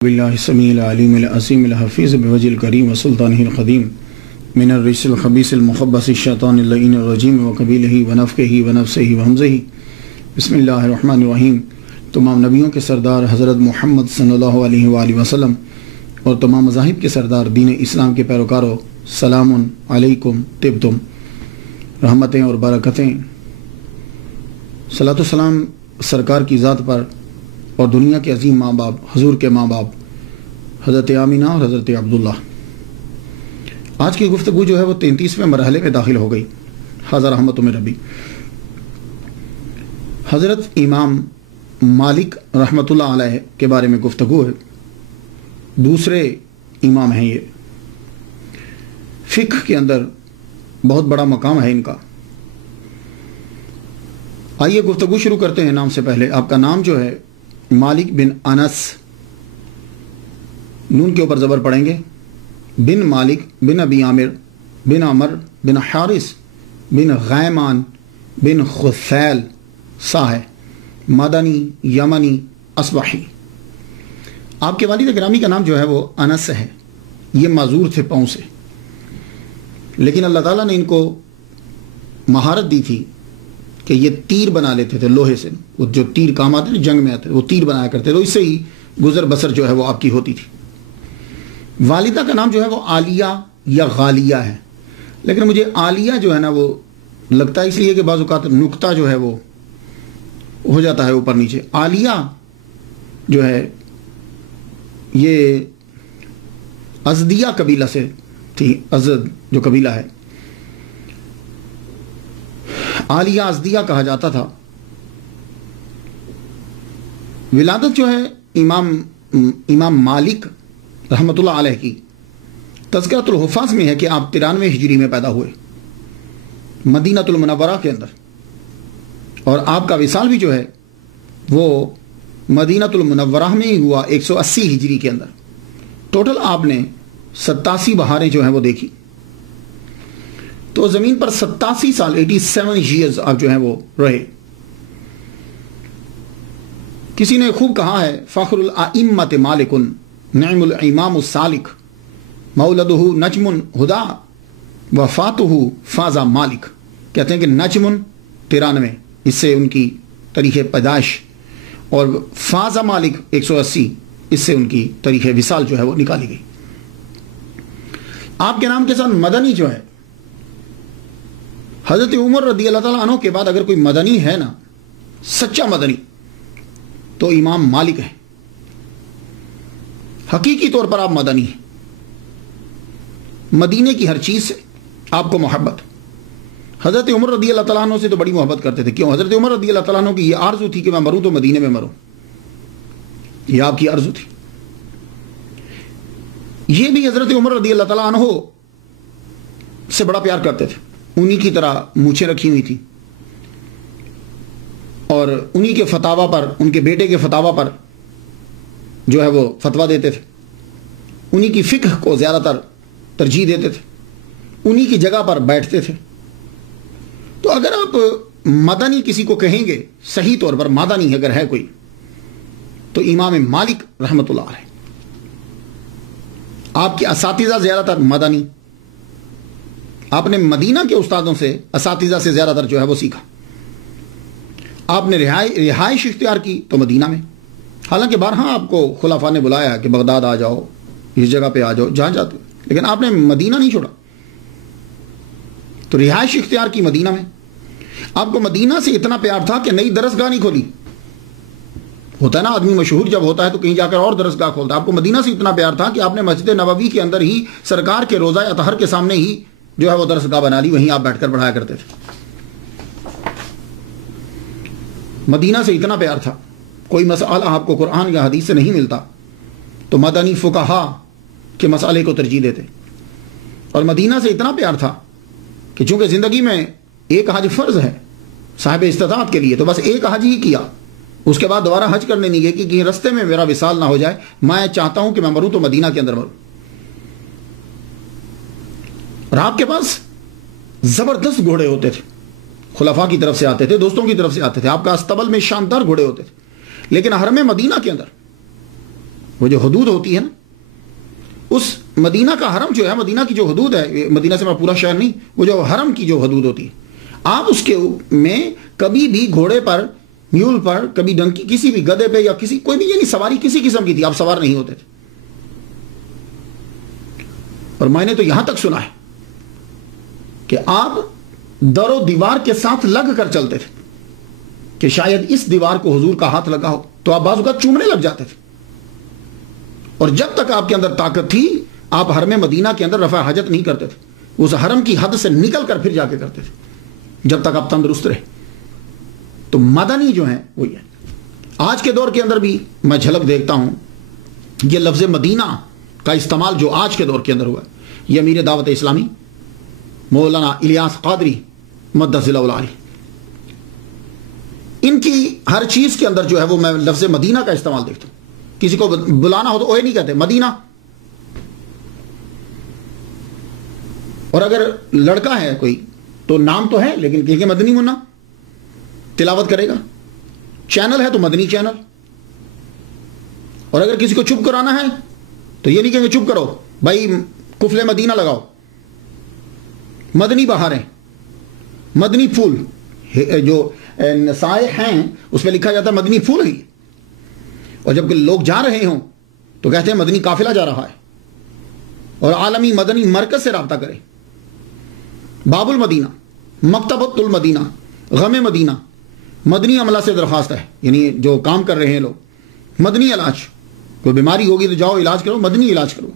باللہ السمیع العلیم العظیم الحفیظ بوجہ الکریم وسلطانہ القدیم من الرجس الخبیث المخبث الشیطان اللعین الرجیم وقبیلہ ونفخہ ونفثہ وہمزہ بسم اللہ الرحمن الرحیم۔ تمام نبیوں کے سردار حضرت محمد صلی اللہ علیہ وآلہ وسلم اور تمام مذاہب کے سردار دین اسلام کے پیروکاروں، سلام علیکم طبتم، رحمتیں اور برکتیں، صلاۃ و سلام سرکار کی ذات پر اور دنیا کے عظیم ماں باپ، حضور کے ماں باپ حضرت آمینہ اور حضرت عبداللہ۔ آج کی گفتگو جو ہے وہ 33ویں مرحلے میں داخل ہو گئی۔ حضرت رحمت میں ربی حضرت امام مالک رحمۃ اللہ علیہ کے بارے میں گفتگو ہے۔ دوسرے امام ہیں، یہ فقہ کے اندر بہت بڑا مقام ہے ان کا۔ آئیے گفتگو شروع کرتے ہیں۔ نام سے پہلے آپ کا نام جو ہے مالک بن انس، نون کے اوپر زبر پڑھیں گے، بن مالک بن ابی عامر بن عمر بن حارث بن غیمان بن خثیل صاحب مدنی یمنی اصبحی۔ آپ کے والد گرامی کا نام جو ہے وہ انس ہے۔ یہ معذور تھے پاؤں سے، لیکن اللہ تعالیٰ نے ان کو مہارت دی تھی کہ یہ تیر بنا لیتے تھے لوہے سے، وہ جو تیر کام آتے تھے جنگ میں آتے وہ تیر بنایا کرتے، تو اس سے ہی گزر بسر جو ہے وہ آپ کی ہوتی تھی۔ والدہ کا نام جو ہے وہ عالیہ یا غالیہ ہے، لیکن مجھے عالیہ جو ہے نا وہ لگتا ہے اس لیے کہ بعض اوقات نقطہ جو ہے وہ ہو جاتا ہے اوپر نیچے۔ عالیہ جو ہے یہ ازدیہ قبیلہ سے تھی، ازد جو قبیلہ ہے، عالیہ ازدیہ کہا جاتا تھا۔ ولادت جو ہے امام مالک رحمۃ اللہ علیہ کی تذکرۃ الحفاظ میں ہے کہ آپ 93 ہجری میں پیدا ہوئے مدینہ المنورہ کے اندر، اور آپ کا وصال بھی جو ہے وہ مدینہ المنورہ میں ہی ہوا 180 ہجری کے اندر۔ ٹوٹل آپ نے 87 بہاریں جو ہیں وہ دیکھی، تو زمین پر 87 سال 87 ایئرز آپ جو ہیں وہ رہے۔ کسی نے خوب کہا ہے، فخر الائمۃ مالک نعم الامام السالک مولدہ نجم ہدا وفاتہ فاز مالک۔ کہتے ہیں کہ نجم 93 اس سے ان کی تاریخ پیدائش، اور فاز مالک 180 اس سے ان کی تاریخ وصال جو ہے وہ نکالی گئی۔ آپ کے نام کے ساتھ مدنی جو ہے، حضرت عمر رضی اللہ تعالیٰ عنہ کے بعد اگر کوئی مدنی ہے نا، سچا مدنی، تو امام مالک ہے۔ حقیقی طور پر آپ مدنی ہیں، مدینے کی ہر چیز سے آپ کو محبت۔ حضرت عمر رضی اللہ تعالیٰ عنہ سے تو بڑی محبت کرتے تھے۔ کیوں؟ حضرت عمر رضی اللہ تعالیٰ عنہ کی یہ آرزو تھی کہ میں مروں تو مدینے میں مروں، یہ آپ کی آرزو تھی۔ یہ بھی حضرت عمر رضی اللہ تعالیٰ عنہ سے بڑا پیار کرتے تھے، انہی کی طرح مونچھیں رکھی ہوئی تھی، اور انہی کے فتاوا پر، ان کے بیٹے کے فتاوا پر جو ہے وہ فتوا دیتے تھے، انہی کی فقہ کو زیادہ تر ترجیح دیتے تھے، انہی کی جگہ پر بیٹھتے تھے۔ تو اگر آپ مدنی کسی کو کہیں گے، صحیح طور پر مدنی اگر ہے کوئی، تو امام مالک رحمۃ اللہ علیہ۔ آپ کے اساتذہ زیادہ تر مدنی، آپ نے مدینہ کے استادوں سے، اساتذہ سے زیادہ تر جو ہے وہ سیکھا۔ آپ نے رہائش اختیار کی تو مدینہ میں، حالانکہ بارہا آپ کو خلفاء نے بلایا کہ بغداد آ جاؤ، اس جگہ پہ آ جاؤ جہاں جاتے، لیکن آپ نے مدینہ نہیں چھوڑا، تو رہائش اختیار کی مدینہ میں۔ آپ کو مدینہ سے اتنا پیار تھا کہ نئی درسگاہ نہیں کھولی۔ ہوتا ہے نا آدمی مشہور جب ہوتا ہے تو کہیں جا کر اور درسگاہ کھولتا ہے۔ آپ کو مدینہ سے اتنا پیار تھا کہ آپ نے مسجد نبوی کے اندر ہی سرکار کے روضہ اطہر کے سامنے ہی جو ہے وہ درسگاہ بنا لی، وہیں آپ بیٹھ کر پڑھایا کرتے تھے۔ مدینہ سے اتنا پیار تھا، کوئی مسئلہ آپ کو قرآن یا حدیث سے نہیں ملتا تو مدنی فقہا کے مسئلے کو ترجیح دیتے، اور مدینہ سے اتنا پیار تھا کہ چونکہ زندگی میں ایک حج فرض ہے صاحب استطاعت کے لیے، تو بس ایک حج ہی کیا، اس کے بعد دوبارہ حج کرنے نہیں گئے کہ کہیں رستے میں میرا وصال نہ ہو جائے، میں چاہتا ہوں کہ میں مروں تو مدینہ کے اندر مروں۔ اور آپ کے پاس زبردست گھوڑے ہوتے تھے، خلفاء کی طرف سے آتے تھے، دوستوں کی طرف سے آتے تھے۔ آپ کا استبل میں شاندار گھوڑے ہوتے تھے، لیکن حرم مدینہ کے اندر وہ جو حدود ہوتی ہے نا، اس مدینہ کا حرم جو ہے، مدینہ کی جو حدود ہے، مدینہ سے میں پورا شہر نہیں، وہ جو حرم کی جو حدود ہوتی ہے، آپ اس کے میں کبھی بھی گھوڑے پر، میول پر، کبھی ڈنکی، کسی بھی گدھے پہ یا کسی کوئی بھی یعنی سواری کسی قسم کی تھی، آپ سوار نہیں ہوتے تھے. اور میں نے تو یہاں تک سنا ہے کہ آپ در و دیوار کے ساتھ لگ کر چلتے تھے کہ شاید اس دیوار کو حضور کا ہاتھ لگا ہو تو آپ بعض اوقات چومنے لگ جاتے تھے. اور جب تک آپ کے اندر طاقت تھی آپ حرم مدینہ کے اندر رفع حاجت نہیں کرتے تھے، اس حرم کی حد سے نکل کر پھر جا کے کرتے تھے جب تک آپ تندرست رہے. تو مدنی جو ہیں وہ یہ آج کے دور کے اندر بھی میں جھلک دیکھتا ہوں. یہ لفظ مدینہ کا استعمال جو آج کے دور کے اندر ہوا، یہ امیر دعوت اسلامی مولانا الیاس قادری مدث ذلہ العالی، ان کی ہر چیز کے اندر جو ہے وہ میں لفظ مدینہ کا استعمال دیکھتا ہوں. کسی کو بلانا ہو تو اوے نہیں کہتے، مدینہ. اور اگر لڑکا ہے کوئی تو نام تو ہے لیکن کہ مدنی منا تلاوت کرے گا. چینل ہے تو مدنی چینل. اور اگر کسی کو چپ کرانا ہے تو یہ نہیں کہیں گے چپ کرو بھائی قفل مدینہ لگاؤ. مدنی بہاریں، مدنی پھول، جو نسائے ہیں اس پہ لکھا جاتا ہے مدنی پھول ہی. اور جب لوگ جا رہے ہوں تو کہتے ہیں مدنی قافلہ جا رہا ہے. اور عالمی مدنی مرکز سے رابطہ کریں. باب المدینہ، مکتبۃ المدینہ، غم مدینہ، مدنی عملہ سے درخواست ہے، یعنی جو کام کر رہے ہیں لوگ. مدنی علاج، کوئی بیماری ہوگی تو جاؤ علاج کرو، مدنی علاج کرو.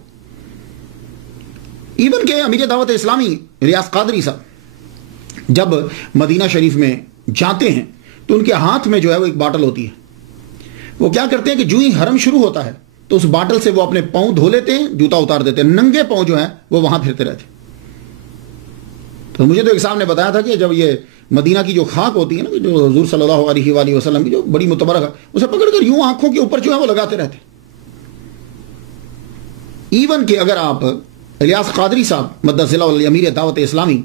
ایون کہ امیر دعوت اسلامی ریاض قادری صاحب جب مدینہ شریف میں جاتے ہیں تو ان کے ہاتھ میں جو ہے وہ ایک باٹل ہوتی ہے. وہ کیا کرتے ہیں کہ جو ہی حرم شروع ہوتا ہے تو اس باٹل سے وہ اپنے پاؤں دھو لیتے ہیں، جوتا اتار دیتے ہیں، ننگے پاؤں جو ہیں وہ وہاں پھرتے رہتے ہیں. تو مجھے تو ایک صاحب نے بتایا تھا کہ جب یہ مدینہ کی جو خاک ہوتی ہے نا، جو حضور صلی اللہ علیہ وآلہ وسلم کی جو بڑی متبرک ہے، اسے پکڑ کر یوں آنکھوں کے اوپر جو ہے وہ لگاتے رہتے. ایون کہ اگر آپ الیاس قادری صاحب مدث ذلہ امیر دعوت اسلامی،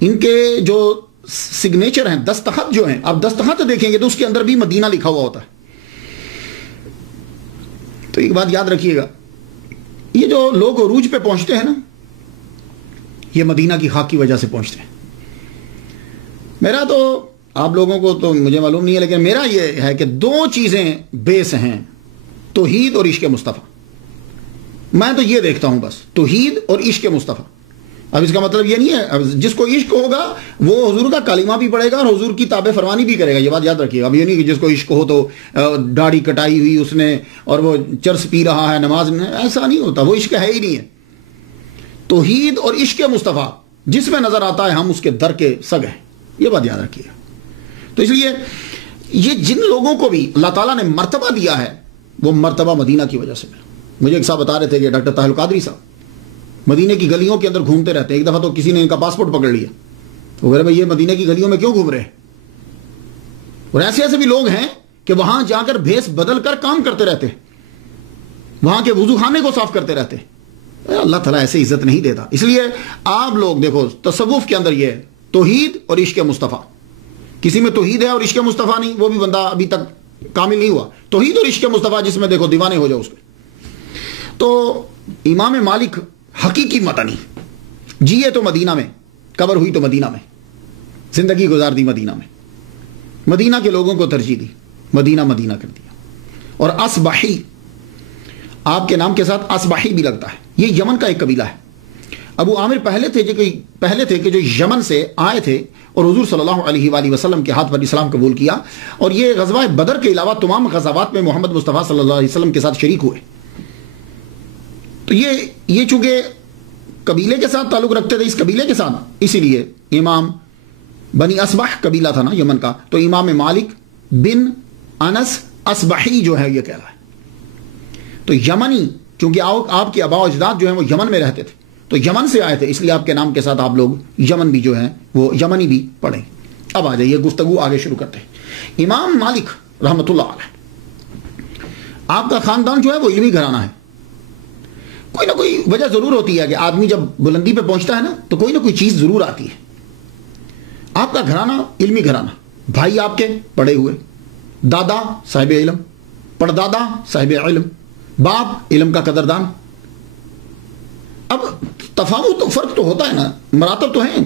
ان کے جو سگنیچر ہیں، دستخط جو ہیں، آپ دستخط دیکھیں گے تو اس کے اندر بھی مدینہ لکھا ہوا ہوتا ہے. تو ایک بات یاد رکھیے گا، یہ جو لوگ عروج پہ پہنچتے ہیں نا، یہ مدینہ کی خاک کی وجہ سے پہنچتے ہیں. میرا تو آپ لوگوں کو تو مجھے معلوم نہیں ہے، لیکن میرا یہ ہے کہ دو چیزیں بیس ہیں، توحید اور عشق مصطفیٰ. میں تو یہ دیکھتا ہوں بس، توحید اور عشق مصطفیٰ. اب اس کا مطلب یہ نہیں ہے اب جس کو عشق ہوگا وہ حضور کا کلمہ بھی پڑھے گا اور حضور کی تابع فرمانی بھی کرے گا. یہ بات یاد رکھیے گا. اب یہ نہیں کہ جس کو عشق ہو تو داڑھی کٹائی ہوئی اس نے اور وہ چرس پی رہا ہے نماز میں، ایسا نہیں ہوتا. وہ عشق ہے ہی نہیں ہے. توحید اور عشق مصطفیٰ جس میں نظر آتا ہے ہم اس کے در کے سگ ہیں. یہ بات یاد رکھیے گا. تو اس لیے یہ جن لوگوں کو بھی اللہ تعالیٰ نے مرتبہ دیا ہے وہ مرتبہ مدینہ کی وجہ سے ملا. مجھے ایک صاحب بتا رہے تھے کہ ڈاکٹر طاہر القادری صاحب مدینے کی گلیوں کے اندر گھومتے رہتے ہیں. ایک دفعہ تو کسی نے ان کا پاسپورٹ پکڑ لیا. وہ کہہ رہے بھائی یہ مدینے کی گلیوں میں کیوں گھوم رہے ہیں؟ اور ایسے ایسے بھی لوگ ہیں کہ وہاں جا کر بھیس بدل کر کام کرتے رہتے ہیں، وہاں کے وضو خانے کو صاف کرتے رہتے ہیں. اللہ تعالیٰ ایسے عزت نہیں دیتا. اس لیے آپ لوگ دیکھو تصوف کے اندر یہ توحید اور عشق مصطفیٰ. کسی میں توحید ہے اور عشق مصطفیٰ نہیں، وہ بھی بندہ ابھی تک کامل نہیں ہوا. توحید اور عشق مصطفیٰ جس میں دیکھو دیوانے ہو جاؤ اس پہ. تو امام مالک حقیقی مدنی، جیے تو مدینہ میں، قبر ہوئی تو مدینہ میں، زندگی گزار دی مدینہ میں، مدینہ کے لوگوں کو ترجیح دی، مدینہ مدینہ کر دیا. اور اصبحی، آپ کے نام کے ساتھ اصبحی بھی لگتا ہے. یہ یمن کا ایک قبیلہ ہے. ابو عامر پہلے تھے کہ جو یمن سے آئے تھے اور حضور صلی اللہ علیہ وآلہ وسلم کے ہاتھ پر اسلام قبول کیا. اور یہ غزوہ بدر کے علاوہ تمام غزوات میں محمد مصطفیٰ صلی اللہ علیہ وسلم کے ساتھ شریک ہوئے. تو یہ چونکہ قبیلے کے ساتھ تعلق رکھتے تھے، اس قبیلے کے ساتھ، اسی لیے امام بنی اصبح قبیلہ تھا نا یمن کا، تو امام مالک بن انس اصبحی جو ہے یہ کہہ رہا ہے. تو یمنی، چونکہ آپ کے آباء و اجداد جو ہیں وہ یمن میں رہتے تھے تو یمن سے آئے تھے، اس لیے آپ کے نام کے ساتھ آپ لوگ یمن بھی جو ہیں وہ یمنی بھی پڑھیں. اب آ جائیے گفتگو آگے شروع کرتے ہیں. امام مالک رحمۃ اللہ علیہ، آپ کا خاندان جو ہے وہ علمی گھرانہ ہے. کوئی نہ کوئی وجہ ضرور ہوتی ہے کہ آدمی جب بلندی پہ پہنچتا ہے نا تو کوئی نہ کوئی چیز ضرور آتی ہے. آپ کا گھرانہ علمی گھرانہ، بھائی آپ کے پڑھے ہوئے، دادا صاحب علم، پردادا صاحب علم، باپ علم کا قدردان. اب تفاوت تو فرق تو ہوتا ہے نا, مراتب تو ہیں.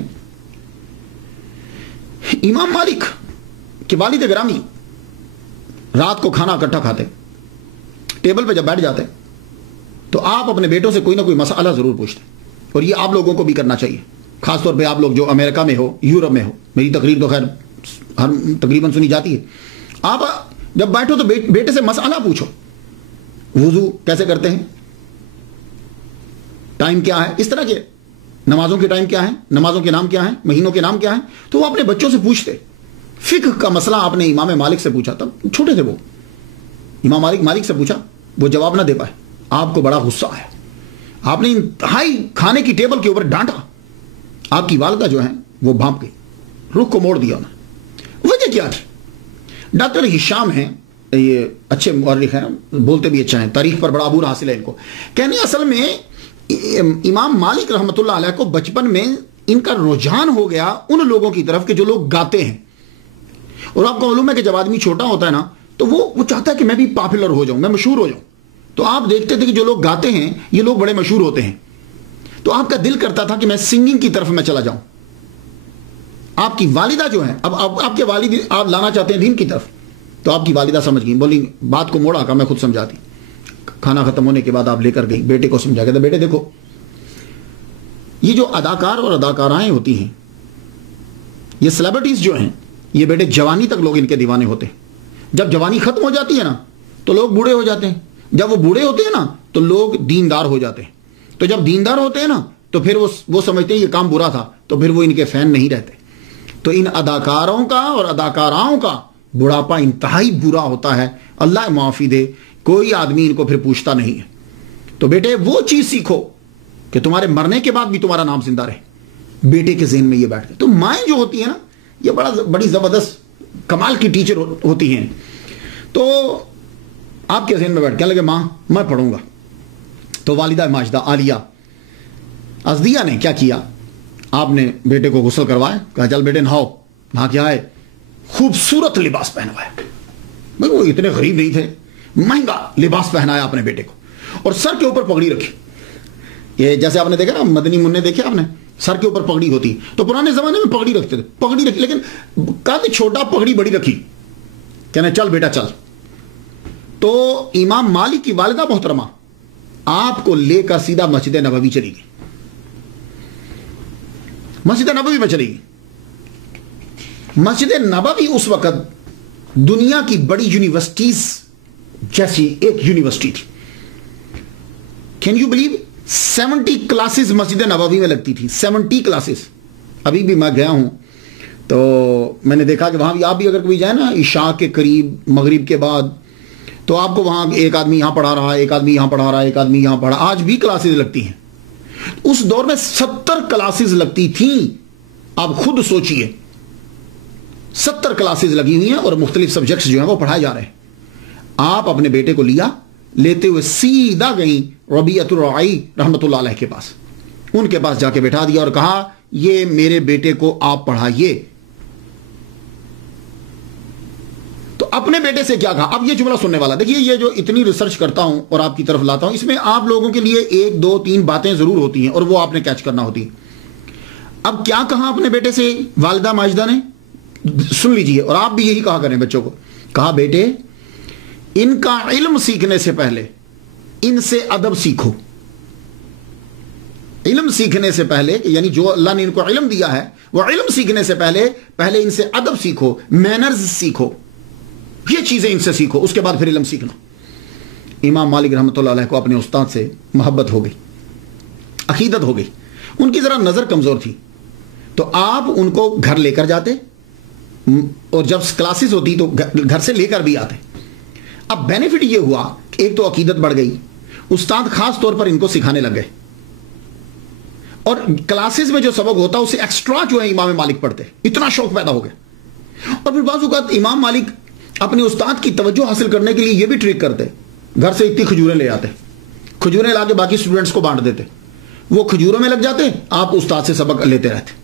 امام مالک کے والد گرامی رات کو کھانا اکٹھا کھاتے, ٹیبل پہ جب بیٹھ جاتے تو آپ اپنے بیٹوں سے کوئی نہ کوئی مسئلہ ضرور پوچھتے, اور یہ آپ لوگوں کو بھی کرنا چاہیے, خاص طور پہ آپ لوگ جو امریکہ میں ہو, یورپ میں ہو. میری تقریر تو خیر ہر تقریباً سنی جاتی ہے. آپ جب بیٹھو تو بیٹے سے مسئلہ پوچھو, وضو کیسے کرتے ہیں, ٹائم کیا ہے, اس طرح کے نمازوں کے ٹائم کیا ہے, نمازوں کے نام کیا ہیں, مہینوں کے نام کیا ہیں. تو وہ اپنے بچوں سے پوچھتے. فقہ کا مسئلہ آپ نے امام مالک سے پوچھا, تب چھوٹے تھے وہ, امام مالک سے پوچھا, وہ جواب نہ دے پائے, آپ کو بڑا غصہ آیا, آپ نے انتہائی کھانے کی ٹیبل کے اوپر ڈانٹا. آپ کی والدہ جو ہیں وہ بھانپ گئی, رخ کو موڑ دیا انہوں نے. وجہ کیا تھی؟ ڈاکٹر ہشام ہیں, یہ اچھے مورخ ہیں, بولتے بھی اچھا ہیں, تاریخ پر بڑا عبور حاصل ہے ان کو. کہنے اصل میں امام مالک رحمۃ اللہ علیہ کو بچپن میں ان کا رجحان ہو گیا ان لوگوں کی طرف کہ جو لوگ گاتے ہیں. اور آپ کو معلوم ہے کہ جب آدمی چھوٹا ہوتا ہے نا تو وہ چاہتا ہے کہ میں بھی پاپولر ہو جاؤں, میں مشہور ہو جاؤں. تو آپ دیکھتے تھے کہ جو لوگ گاتے ہیں یہ لوگ بڑے مشہور ہوتے ہیں, تو آپ کا دل کرتا تھا کہ میں سنگنگ کی طرف میں چلا جاؤں. آپ کی والدہ جو ہیں, اب آپ کے والد آپ لانا چاہتے ہیں دین کی طرف, تو آپ کی والدہ سمجھ گئی, بولی بات کو موڑا کا میں خود سمجھاتی. کھانا ختم ہونے کے بعد آپ لے کر گئی, بیٹے کو سمجھا کے, بیٹے دیکھو یہ جو اداکار اور اداکارائیں ہوتی ہیں, یہ سیلیبریٹیز جو ہیں, یہ بیٹے جوانی تک لوگ ان کے دیوانے ہوتے ہیں. جب جوانی ختم ہو جاتی ہے نا تو لوگ بوڑھے ہو جاتے ہیں, جب وہ بوڑھے ہوتے ہیں نا تو لوگ دیندار ہو جاتے ہیں. تو جب دیندار ہوتے ہیں نا تو پھر وہ سمجھتے ہیں یہ کام برا تھا, تو پھر وہ ان کے فین نہیں رہتے. تو ان اداکاروں کا اور اداکاراؤں کا بڑھاپا انتہائی برا ہوتا ہے, اللہ معافی دے. کوئی آدمی ان کو پھر پوچھتا نہیں ہے. تو بیٹے وہ چیز سیکھو کہ تمہارے مرنے کے بعد بھی تمہارا نام زندہ رہے. بیٹے کے ذہن میں یہ بیٹھ گئے. تو مائیں جو ہوتی ہیں نا یہ بڑی زبردست کمال کی ٹیچر ہوتی ہیں. تو آپ کے ذہن میں بیٹھ کے لگے ماں میں پڑھوں گا. تو والدہ ماجدہ عالیہ ازدیہ نے کیا کیا, آپ نے بیٹے کو غسل کروایا, کہا چل بیٹے نہاؤ. نہا کے آئے, خوبصورت لباس پہنوایا. بھائی وہ اتنے غریب نہیں تھے, مہنگا لباس پہنایا اپنے بیٹے کو, اور سر کے اوپر پگڑی رکھی. یہ جیسے آپ نے دیکھا نا مدنی منع دیکھے آپ نے, سر کے اوپر پگڑی ہوتی, تو پرانے زمانے میں پگڑی رکھتے تھے, پگڑی رکھی, لیکن قد چھوٹا پگڑی بڑی رکھی, کہنا چل بیٹا چل. تو امام مالک کی والدہ محترمہ آپ کو لے کر سیدھا مسجد نبوی چلی گئی. مسجد نبوی میں چلی گئی. مسجد نبوی اس وقت دنیا کی بڑی یونیورسٹیز جیسی ایک یونیورسٹی تھی. Can you believe 70 classes Masjid Nabawi میں لگتی تھی, 70 کلاسز. ابھی بھی میں گیا ہوں تو میں نے دیکھا کہ وہاں بھی آپ بھی اگر کوئی جائے نا عشاء کے قریب مغرب کے بعد, تو آپ کو وہاں ایک آدمی یہاں پڑھا رہا ہے, ایک آدمی یہاں پڑھا رہا ہے, ایک آدمی یہاں پڑھا. آج بھی کلاسز لگتی ہیں. اس دور میں 70 کلاسز لگتی تھیں. آپ خود سوچئے 70 کلاسز لگی ہوئی ہیں اور مختلف سبجیکٹس جو ہیں وہ پڑھائے جا رہے ہیں. آپ اپنے بیٹے کو لیتے ہوئے سیدھا گئیں ربیعۃ الرعی رحمۃ اللہ علیہ کے پاس. ان کے پاس جا کے بٹھا دیا اور کہا یہ میرے بیٹے کو آپ پڑھائیے. تو اپنے بیٹے سے کیا کہا. اب یہ جملہ سننے والا دیکھیے, یہ جو اتنی ریسرچ کرتا ہوں اور آپ کی طرف لاتا ہوں, اس میں آپ لوگوں کے لیے 1 2 3 باتیں ضرور ہوتی ہیں اور وہ آپ نے کیچ کرنا ہوتی. اب کیا کہا اپنے بیٹے سے والدہ ماجدہ نے, سن لیجئے, اور آپ بھی یہی کہا کریں بچوں کو. کہا بیٹے ان کا علم سیکھنے سے پہلے ان سے ادب سیکھو. علم سیکھنے سے پہلے, یعنی جو اللہ نے ان کو علم دیا ہے وہ علم سیکھنے سے پہلے ان سے ادب سیکھو, مینرز سیکھو, یہ چیزیں ان سے سیکھو, اس کے بعد پھر علم سیکھنا. امام مالک رحمۃ اللہ علیہ کو اپنے استاد سے محبت ہو گئی, عقیدت ہو گئی. ان کی ذرا نظر کمزور تھی, تو آپ ان کو گھر لے کر جاتے, اور جب کلاسز ہوتی تو گھر سے لے کر بھی آتے. اب بینیفٹ یہ ہوا کہ ایک تو عقیدت بڑھ گئی, استاد خاص طور پر ان کو سکھانے لگ گئے, اور کلاسز میں جو سبق ہوتا اسے ایکسٹرا جو ہے امام مالک پڑھتے. اتنا شوق پیدا ہو گیا. اور پھر بعض اوقات امام مالک اپنے استاد کی توجہ حاصل کرنے کے لیے یہ بھی ٹرک کرتے, گھر سے اتنی کھجوریں لے آتے, کھجوریں لا کے باقی اسٹوڈنٹس کو بانٹ دیتے, وہ کھجوروں میں لگ جاتے, آپ استاد سے سبق لیتے رہتے.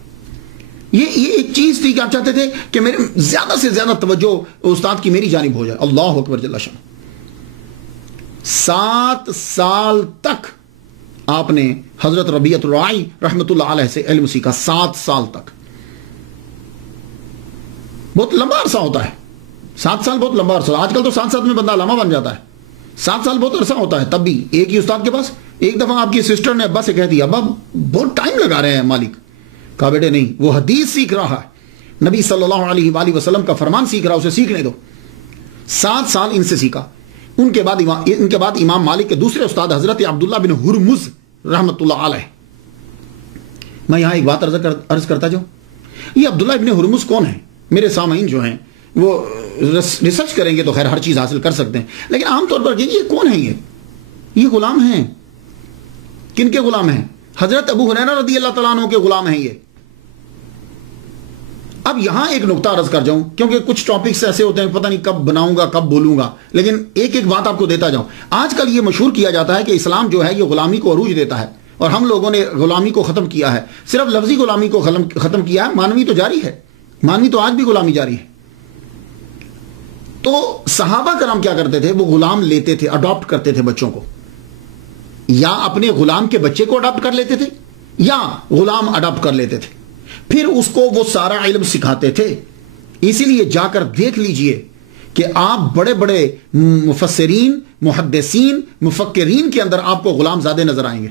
یہ ایک چیز تھی کہ آپ چاہتے تھے کہ میرے زیادہ سے زیادہ توجہ استاد کی میری جانب ہو جائے. اللہ اکبر جل شان. 7 سال تک آپ نے حضرت ربیعۃ الرائی رحمۃ اللہ علیہ سے علم سیکھا. 7 سال تک. بہت لمبا عرصہ ہوتا ہے. 7 سال بہت لمبا عرصہ. آج کل تو 7 سال میں بندہ علامہ بن جاتا ہے. 7 سال بہت عرصہ ہوتا ہے. تب بھی ایک ہی استاد کے پاس. ایک دفعہ آپ کی سسٹر نے ابا سے کہہ دیا ابا بہت ٹائم لگا رہے ہیں مالک. کہا بیٹے نہیں, وہ حدیث سیکھ رہا ہے, نبی صلی اللہ علیہ وآلہ وسلم کا فرمان سیکھ رہا, اسے سیکھنے دو. 7 سال ان سے سیکھا. ان کے بعد امام مالک کے دوسرے استاد حضرت عبداللہ بن ہرمز رحمۃ اللہ علیہ. میں یہاں ایک بات عرض کرتا جاؤں. یہ عبداللہ بن ہرمز کون ہے؟ میرے سامعین جو ہیں وہ ریسرچ کریں گے تو خیر ہر چیز حاصل کر سکتے ہیں, لیکن عام طور پر یہ کون ہیں؟ یہ غلام ہیں. کن کے غلام ہیں؟ حضرت ابو ہریرہ رضی اللہ تعالیٰ عنہ کے غلام ہیں یہ. اب یہاں ایک نقطہ عرض کر جاؤں, کیونکہ کچھ ٹاپکس ایسے ہوتے ہیں پتہ نہیں کب بناؤں گا کب بولوں گا, لیکن ایک ایک بات آپ کو دیتا جاؤں. آج کل یہ مشہور کیا جاتا ہے کہ اسلام جو ہے یہ غلامی کو عروج دیتا ہے, اور ہم لوگوں نے غلامی کو ختم کیا ہے. صرف لفظی غلامی کو ختم کیا ہے, مانوی تو جاری ہے. مانوی تو آج بھی غلامی جاری ہے. تو صحابہ کرام کیا کرتے تھے؟ وہ غلام لیتے تھے, اڈاپٹ کرتے تھے بچوں کو, یا اپنے غلام کے بچے کو اڈاپٹ کر لیتے تھے یا غلام اڈاپٹ کر لیتے تھے. پھر اس کو وہ سارا علم سکھاتے تھے. اسی لیے جا کر دیکھ لیجئے کہ آپ بڑے بڑے مفسرین, محدثین, مفکرین کے اندر آپ کو غلام زادے نظر آئیں گے.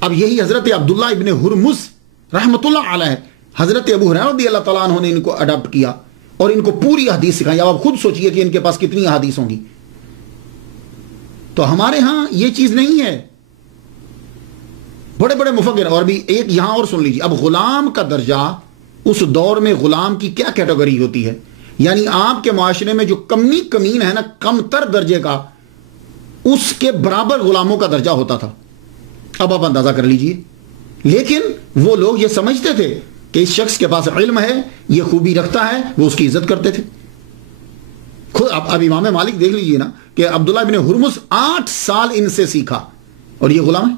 اب یہی حضرت عبداللہ ابن ہرمز رحمۃ اللہ علیہ, حضرت ابو ہریرہ رضی اللہ تعالیٰ عنہ نے ان کو اڈاپٹ کیا اور ان کو پوری حدیث سکھائی. اب آپ خود سوچئے کہ ان کے پاس کتنی احادیث ہوں گی. تو ہمارے ہاں یہ چیز نہیں ہے. بڑے بڑے مفکر. اور بھی ایک یہاں اور سن لیجیے. اب غلام کا درجہ اس دور میں غلام کی کیا کیٹیگری ہوتی ہے؟ یعنی آپ کے معاشرے میں جو کمین ہے نا, کم تر درجے کا, اس کے برابر غلاموں کا درجہ ہوتا تھا. اب آپ اندازہ کر لیجئے. لیکن وہ لوگ یہ سمجھتے تھے کہ اس شخص کے پاس علم ہے, یہ خوبی رکھتا ہے, وہ اس کی عزت کرتے تھے. خود اب امام مالک دیکھ لیجئے نا کہ عبداللہ بن ہرمز 8 سال ان سے سیکھا اور یہ غلام ہے.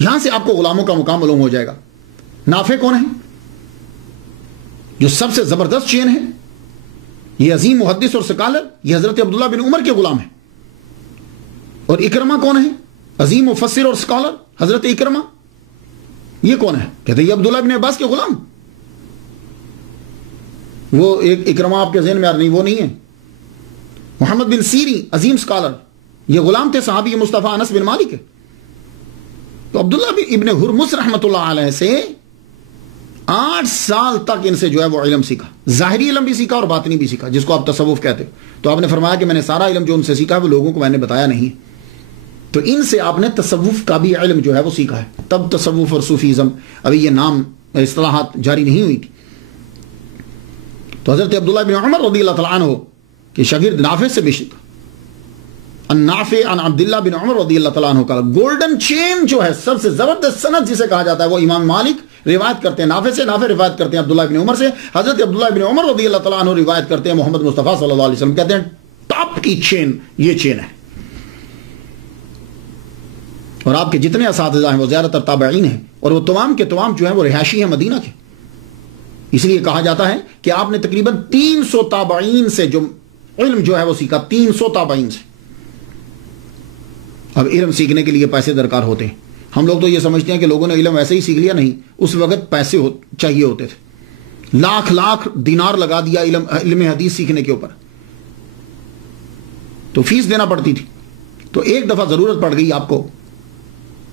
یہاں سے آپ کو غلاموں کا مقام معلوم ہو جائے گا. نافع کون ہے؟ جو سب سے زبردست چین ہے, یہ عظیم محدث اور سکالر, یہ حضرت عبداللہ بن عمر کے غلام ہے. اور اکرمہ کون ہے؟ عظیم مفسر اور سکالر, حضرت اکرمہ. یہ کون ہے؟ کہتے ہیں یہ عبداللہ بن عباس کے غلام. وہ ایک اکرمہ آپ کے ذہن میں آ رہا نہیں, وہ نہیں ہے. محمد بن سیری عظیم سکالر, یہ غلام تھے صحابی مصطفیٰ انس بن مالک ہے. تو عبداللہ ابن ہرمز رحمۃ اللہ علیہ سے 8 سال تک ان سے جو ہے وہ علم سیکھا. ظاہری علم بھی سیکھا اور باطنی بھی سیکھا, جس کو آپ تصوف کہتے. تو آپ نے فرمایا کہ میں نے سارا علم جو ان سے سیکھا وہ لوگوں کو میں نے بتایا نہیں. تو ان سے آپ نے تصوف کا بھی علم جو ہے وہ سیکھا ہے. تب تصوف اور صوفیزم ابھی یہ نام اصطلاحات جاری نہیں ہوئی تھی. تو حضرت عبداللہ بن عمر رضی اللہ تعالیٰ عنہ کہ شاگرد نافع سے بھی سیکھا. النافع عن عبداللہ بن عمر رضی اللہ تعالیٰ عنہ کا گولڈن چین جو ہے, سب سے زبردست سند جسے کہا جاتا ہے, وہ امام مالک روایت کرتے ہیں نافع سے, نافع روایت کرتے ہیں عبداللہ بن عمر سے, حضرت عبداللہ بن عمر رضی اللہ تعالیٰ عنہ روایت کرتے ہیں محمد مصطفیٰ صلی اللہ علیہ وسلم. کہتے ہیں ٹاپ کی چین یہ چین ہے. اور آپ کے جتنے اساتذہ ہیں وہ زیادہ تر تابعین ہیں, اور وہ تمام کے تمام جو ہیں وہ رہائشی ہیں مدینہ کے. اس لیے کہا جاتا ہے کہ آپ نے تقریباً 300 تابعین سے جو علم جو ہے وہ سیکھا. 300 تابعین سے. اب علم سیکھنے کے لیے پیسے درکار ہوتے ہیں. ہم لوگ تو یہ سمجھتے ہیں کہ لوگوں نے علم ایسے ہی سیکھ لیا. نہیں, اس وقت پیسے چاہیے ہوتے تھے. لاکھ دینار لگا دیا علم حدیث سیکھنے کے اوپر, تو فیس دینا پڑتی تھی. تو ایک دفعہ ضرورت پڑ گئی آپ کو,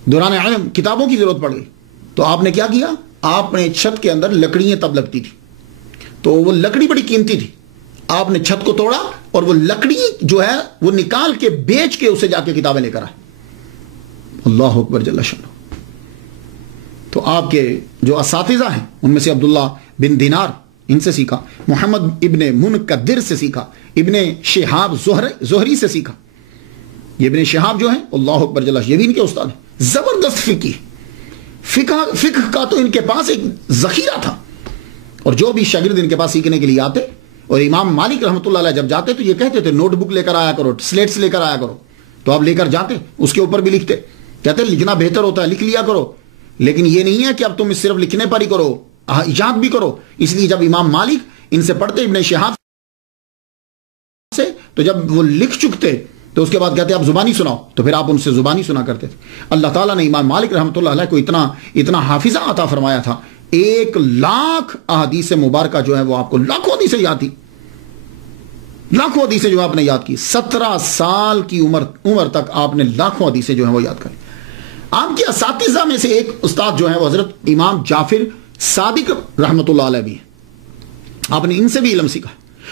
دوران علم کتابوں کی ضرورت پڑ گئی. تو آپ نے کیا کیا؟ آپ نے چھت کے اندر لکڑیاں تب لگتی تھی, تو وہ لکڑی بڑی قیمتی تھی. آپ نے چھت کو توڑا اور وہ لکڑی جو ہے وہ نکال کے بیچ کے اسے جا کے کتابیں لے کر آئے. اللہ اکبر جل شانہ. تو آپ کے جو اساتذہ ہیں ان میں سے عبداللہ بن دینار ان سے سیکھا, محمد ابن منکدر سے سیکھا, ابن شہاب زہری سے سیکھا. یہ ابن شہاب جو ہیں اللہ اکبر جل, یہ بھی ان کے استاد ہیں. زبردست فقہ کا تو ان کے پاس ایک ذخیرہ تھا. اور جو بھی شاگرد ان کے پاس سیکھنے کے لیے آتے, اور امام مالک رحمۃ اللہ علیہ جب جاتے تو یہ کہتے تھے نوٹ بک لے کر آیا کرو, سلیٹس لے کر آیا کرو. تو آپ لے کر جاتے, اس کے اوپر بھی لکھتے. کہتے لکھنا بہتر ہوتا ہے, لکھ لیا کرو, لیکن یہ نہیں ہے کہ اب تم صرف لکھنے پر ہی کرو, ایجاد بھی کرو. اس لیے جب امام مالک ان سے پڑھتے ابن شہاب سے تو جب وہ لکھ چکتے تو اس کے بعد کہتے آپ زبانی سناؤ، تو پھر آپ ان سے زبانی سنا کرتے تھے۔ اللہ تعالیٰ نے امام مالک رحمۃ اللہ علیہ کو اتنا حافظہ عطا فرمایا تھا، 1,00,000 احادیث مبارکہ جو ہے وہ آپ کو لاکھوں حدیثیں یاد تھی، لاکھوں حدیثیں جو آپ نے یاد کی۔ 17 سال کی عمر تک آپ نے لاکھوں حدیثیں جو ہیں وہ یاد کری۔ آپ کے اساتذہ میں سے ایک استاد جو ہیں وہ حضرت امام جعفر صادق رحمۃ اللہ علیہ بھی ہیں، آپ نے ان سے بھی علم سیکھا۔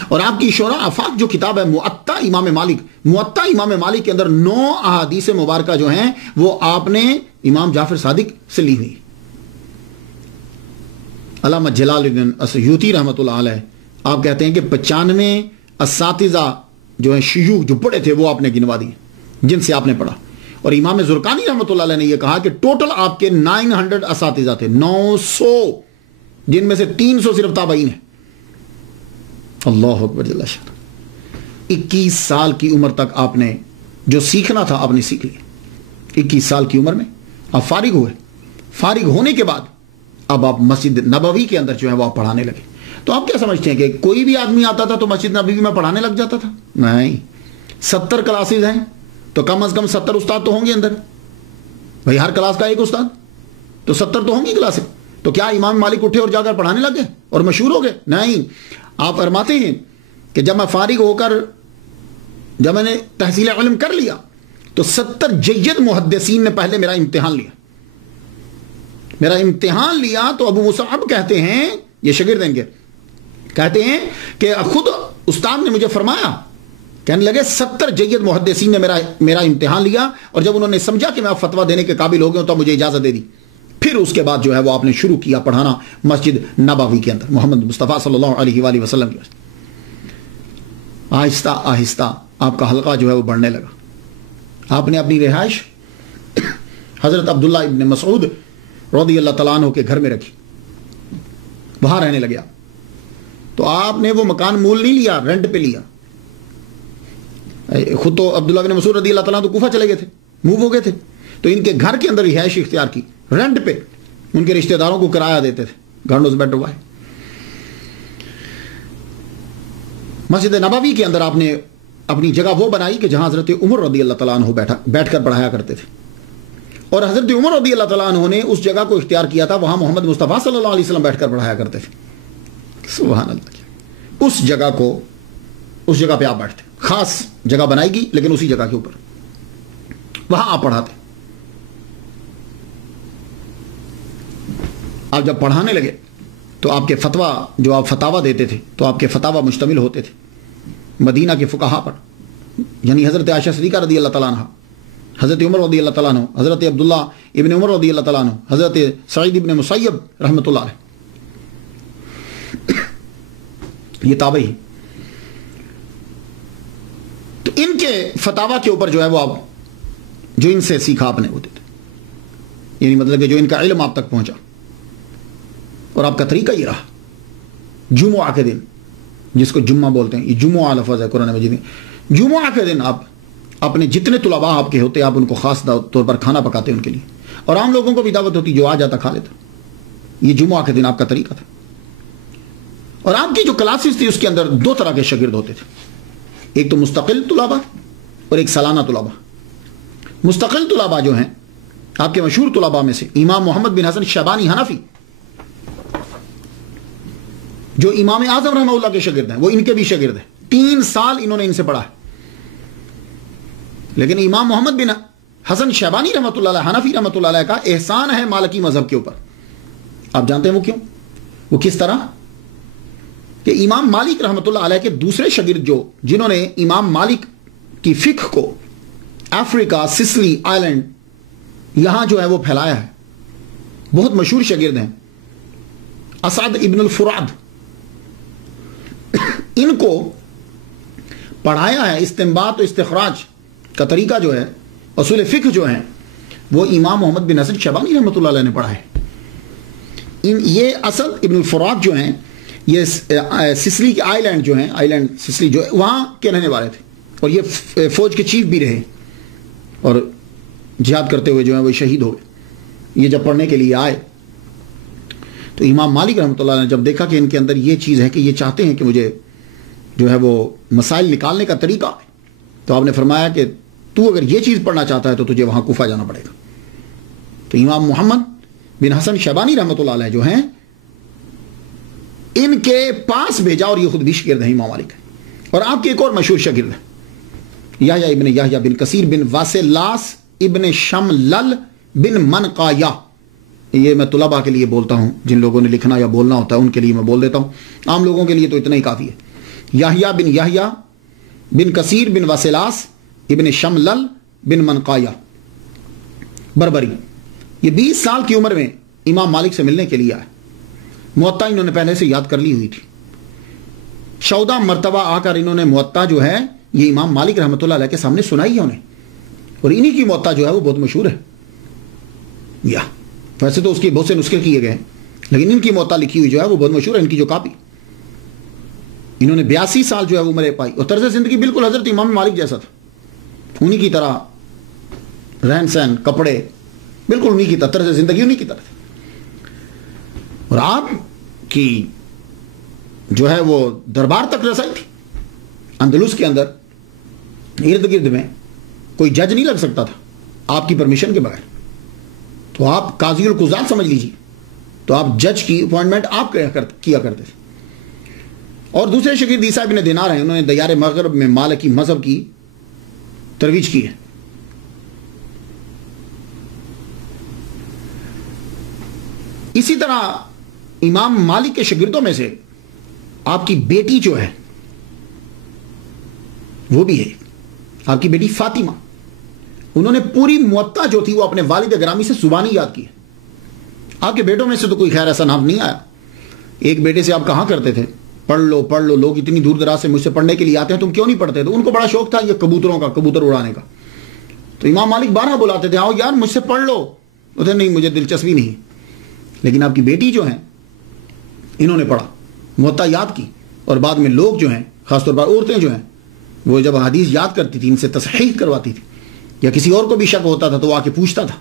اور آپ کی شورا آفاق جو کتاب ہے موطا امام مالک کے اندر 9 احادیث مبارکہ جو ہیں وہ آپ نے امام جعفر صادق سے لی ہوئی۔ علامہ جلال الدین السیوطی رحمۃ اللہ علیہ آپ کہتے ہیں کہ 95 اساتذہ جو ہیں شیوخ جو پڑھے تھے وہ آپ نے گنوا دیے جن سے آپ نے پڑھا۔ اور امام زرقانی رحمۃ اللہ علیہ نے یہ کہا کہ ٹوٹل آپ کے 900 اساتذہ تھے، 900، جن میں سے 300 صرف تابعین ہیں۔ اللہ اکبر جل شانہ۔ 21 سال کی عمر تک آپ نے جو سیکھنا تھا آپ نے سیکھ لیا۔ 21 سال کی عمر میں آپ فارغ ہوئے، فارغ ہونے کے بعد اب آپ مسجد نبوی کے اندر جو ہے وہ آپ پڑھانے لگے۔ تو آپ کیا سمجھتے ہیں کہ کوئی بھی آدمی آتا تھا تو مسجد نبوی میں پڑھانے لگ جاتا تھا؟ نہیں، 70 کلاسز ہیں تو کم از کم 70 استاد تو ہوں گے اندر بھائی، ہر کلاس کا ایک استاد، تو 70 تو ہوں گی کلاسیں۔ تو کیا امام مالک اٹھے اور جا کر پڑھانے لگ گئے اور مشہور ہو گئے؟ نہیں، آپ فرماتے ہیں کہ جب میں فارغ ہو کر جب میں نے تحصیل علم کر لیا تو 70 جید محدثین نے پہلے میرا امتحان لیا تو ابو مصعب کہتے ہیں، یہ شاگرد ہیں کہتے ہیں کہ خود استاد نے مجھے فرمایا، کہنے لگے 70 جید محدثین نے میرا امتحان لیا، اور جب انہوں نے سمجھا کہ میں فتویٰ دینے کے قابل ہو گیا تو مجھے اجازت دے دی۔ پھر اس کے بعد جو ہے وہ آپ نے شروع کیا پڑھانا مسجد نبوی کے اندر محمد مصطفیٰ صلی اللہ علیہ وآلہ وسلم کی وجہ سے۔ آہستہ آہستہ آپ کا حلقہ جو ہے وہ بڑھنے لگا۔ آپ نے اپنی رہائش حضرت عبداللہ ابن مسعود رضی اللہ تعالیٰ عنہ کے گھر میں رکھی، وہاں رہنے لگے آپ۔ تو آپ نے وہ مکان مول نہیں لیا، رینٹ پہ لیا۔ خود تو عبداللہ بن مسعود رضی اللہ تعالیٰ تو کوفہ چلے گئے تھے، موو ہو گئے تھے، تو ان کے گھر کے اندر رہائش اختیار کی، رینٹ پہ ان کے رشتہ داروں کو کرایہ دیتے تھے، گھر بیٹھ ہوا ہے۔ مسجد نبوی کے اندر آپ نے اپنی جگہ وہ بنائی کہ جہاں حضرت عمر رضی اللہ تعالیٰ عنہ بیٹھ کر پڑھایا کرتے تھے، اور حضرت عمر رضی اللہ تعالیٰ عنہ نے اس جگہ کو اختیار کیا تھا، وہاں محمد مصطفیٰ صلی اللہ علیہ وسلم بیٹھ کر پڑھایا کرتے تھے۔ سبحان اللہ، اس جگہ پہ آپ بیٹھتے، خاص جگہ بنائی گی لیکن اسی جگہ کے اوپر وہاں آپ پڑھاتے۔ آپ جب پڑھانے لگے تو آپ کے فتویٰ جو آپ فتاویٰ دیتے تھے تو آپ کے فتاویٰ مشتمل ہوتے تھے مدینہ کے فقہاء پر، یعنی حضرت عائشہ صدیقہ رضی اللہ تعالیٰ عنہ، حضرت عمر رضی اللہ تعالیٰ عنہ، حضرت عبداللہ ابن عمر رضی اللہ تعالیٰ عنہ، حضرت سعید ابن مسیب رحمۃ اللہ علیہ، یہ تابعی ہیں۔ تو ان کے فتاویٰ کے اوپر جو ہے وہ آپ جو ان سے سیکھا آپ نے وہ دیتے، یعنی مطلب کہ جو ان کا علم آپ تک پہنچا، اور آپ کا طریقہ یہ رہا۔ جمعہ کے دن، جس کو جمعہ بولتے ہیں، یہ جمعہ لفظ ہے قرآن مجید میں، جمعہ کے دن آپ اپنے جتنے طلباء آپ کے ہوتے آپ ان کو خاص طور پر کھانا پکاتے ان کے لیے، اور عام لوگوں کو بھی دعوت ہوتی، جو آ جاتا کھا لیتا۔ یہ جمعہ کے دن آپ کا طریقہ تھا۔ اور آپ کی جو کلاسز تھی اس کے اندر 2 طرح کے شاگرد ہوتے تھے، ایک تو مستقل طلباء اور ایک سالانہ طلباء۔ مستقل طلباء جو ہیں آپ کے مشہور طلباء میں سے امام محمد بن حسن شیبانی حنفی، جو امام اعظم رحمہ اللہ کے شاگرد ہیں، وہ ان کے بھی شاگرد ہیں، 3 سال انہوں نے ان سے پڑھا ہے۔ لیکن امام محمد بن حسن شیبانی رحمۃ اللہ علیہ حنفی رحمۃ اللہ علیہ کا احسان ہے مالکی مذہب کے اوپر۔ آپ جانتے ہیں وہ کیوں؟ وہ کس طرح کہ امام مالک رحمۃ اللہ علیہ کے دوسرے شاگرد جنہوں نے امام مالک کی فقہ کو افریقہ، سسلی آئلینڈ یہاں جو ہے وہ پھیلایا ہے، بہت مشہور شاگرد ہیں، اسعد ابن الفراد، ان کو پڑھایا ہے۔ استنباط و استخراج کا طریقہ جو ہے، اصول فقہ جو ہیں، وہ امام محمد بن حسن شیبانی رحمۃ اللہ علیہ نے پڑھا ہے۔ یہ اسد ابن الفراد جو ہیں، یہ سسلی کے آئی لینڈ جو ہیں، آئی لینڈ سسلی جو ہے، وہاں کے رہنے والے تھے، اور یہ فوج کے چیف بھی رہے، اور جہاد کرتے ہوئے جو ہیں وہ شہید ہو گئے۔ یہ جب پڑھنے کے لیے آئے تو امام مالک رحمۃ اللہ نے جب دیکھا کہ ان کے اندر یہ چیز ہے کہ یہ چاہتے ہیں کہ مجھے جو ہے وہ مسائل نکالنے کا طریقہ ہے، تو آپ نے فرمایا کہ تو اگر یہ چیز پڑھنا چاہتا ہے تو تجھے وہاں کوفہ جانا پڑے گا۔ تو امام محمد بن حسن شیبانی رحمۃ اللہ علیہ جو ہیں، ان کے پاس بھیجا، اور یہ خود بھی شاگرد ہیں امام مالک۔ اور آپ کے ایک اور مشہور شاگرد ہیں یحییٰ ابن یحییٰ بن کثیر بن واسلاس ابن شملل بن منقایہ۔ یہ میں طلباء کے لیے بولتا ہوں، جن لوگوں نے لکھنا یا بولنا ہوتا ہے ان کے لیے میں بول دیتا ہوں، عام لوگوں کے لیے تو اتنا ہی کافی ہے۔ یحییٰ بن یحییٰ بن کثیر بن واسلاس ابن شملل بن منقایہ بربری، یہ 20 سال کی عمر میں امام مالک سے ملنے کے لیے آئے۔ موطا انہوں نے پہلے سے یاد کر لی ہوئی تھی، 14 مرتبہ آ کر انہوں نے موطا جو ہے یہ امام مالک رحمۃ اللہ علیہ کے سامنے سنائی ہے انہیں، اور انہی کی موطا جو ہے وہ بہت مشہور ہے۔ یا ویسے تو اس کے بہت سے نسخے کیے گئے ہیں، لیکن ان کی موطا لکھی ہوئی جو ہے وہ بہت مشہور ہے، ان کی جو کاپی۔ انہوں نے 82 سال جو ہے وہ عمر پائی، اور طرز زندگی بالکل حضرت امام مالک جیسا تھا، انہی کی طرح رہن سہن، کپڑے بالکل انہی کی طرح، طرز زندگی انہی کی طرح تھی۔ اور آپ کی جو ہے وہ دربار تک رسائی تھی، اندلس کے اندر ارد گرد میں کوئی جج نہیں لگ سکتا تھا آپ کی پرمیشن کے بغیر، تو آپ قاضی القضات سمجھ لیجیے، تو آپ جج کی اپوائنٹمنٹ آپ کیا کرتے تھے۔ اور دوسرے شاگرد عیسیٰ بن دینار ہیں، انہوں نے دیار مغرب میں مالکی مذہب کی ترویج کی ہے۔ اسی طرح امام مالک کے شاگردوں میں سے آپ کی بیٹی جو ہے وہ بھی ہے، آپ کی بیٹی فاطمہ، انہوں نے پوری موطا جو تھی وہ اپنے والد گرامی سے زبانی یاد کی ہے۔ آپ کے بیٹوں میں سے تو کوئی خیر ایسا نام نہیں آیا۔ ایک بیٹے سے آپ کہا کرتے تھے پڑھ لو پڑھ لو، لوگ اتنی دور دراز سے مجھ سے پڑھنے کے لیے آتے ہیں، تم کیوں نہیں پڑھتے؟ تو ان کو بڑا شوق تھا یہ کبوتروں کا، کبوتر اڑانے کا، تو امام مالک بارہ بلاتے تھے، آؤ یار مجھ سے پڑھ لو، ادھر نہیں مجھے دلچسپی نہیں۔ لیکن آپ کی بیٹی جو ہیں انہوں نے پڑھا، موطا یاد کی، اور بعد میں لوگ جو ہیں، خاص طور پر عورتیں جو ہیں، وہ جب حدیث یاد کرتی تھی ان سے تصحیح کرواتی تھی، یا کسی اور کو بھی شک ہوتا تھا تو وہ آ کے پوچھتا تھا۔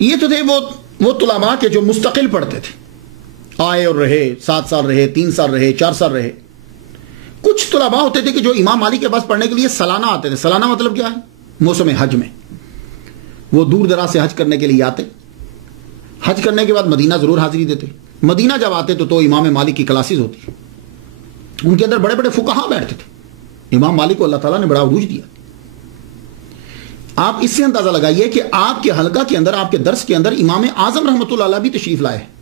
یہ تو تھے وہ طلباء کے جو مستقل پڑھتے تھے، آئے اور رہے، 7 سال رہے، 3 سال رہے، 4 سال رہے۔ کچھ طلباء ہوتے تھے کہ جو امام مالک کے پاس پڑھنے کے لیے سالانہ آتے تھے۔ سالانہ مطلب کیا ہے؟ موسم حج میں وہ دور دراز سے حج کرنے کے لیے آتے، حج کرنے کے بعد مدینہ ضرور حاضری دیتے۔ مدینہ جب آتے تو امام مالک کی کلاسز ہوتی، ان کے اندر بڑے بڑے فقہا بیٹھتے تھے۔ امام مالک کو اللہ تعالیٰ نے بڑا عروج دیا۔ آپ اس سے اندازہ لگائیے کہ آپ کے حلقہ کے اندر، آپ کے درس کے اندر امام اعظم رحمۃ اللہ علیہ بھی تشریف لائے ہیں۔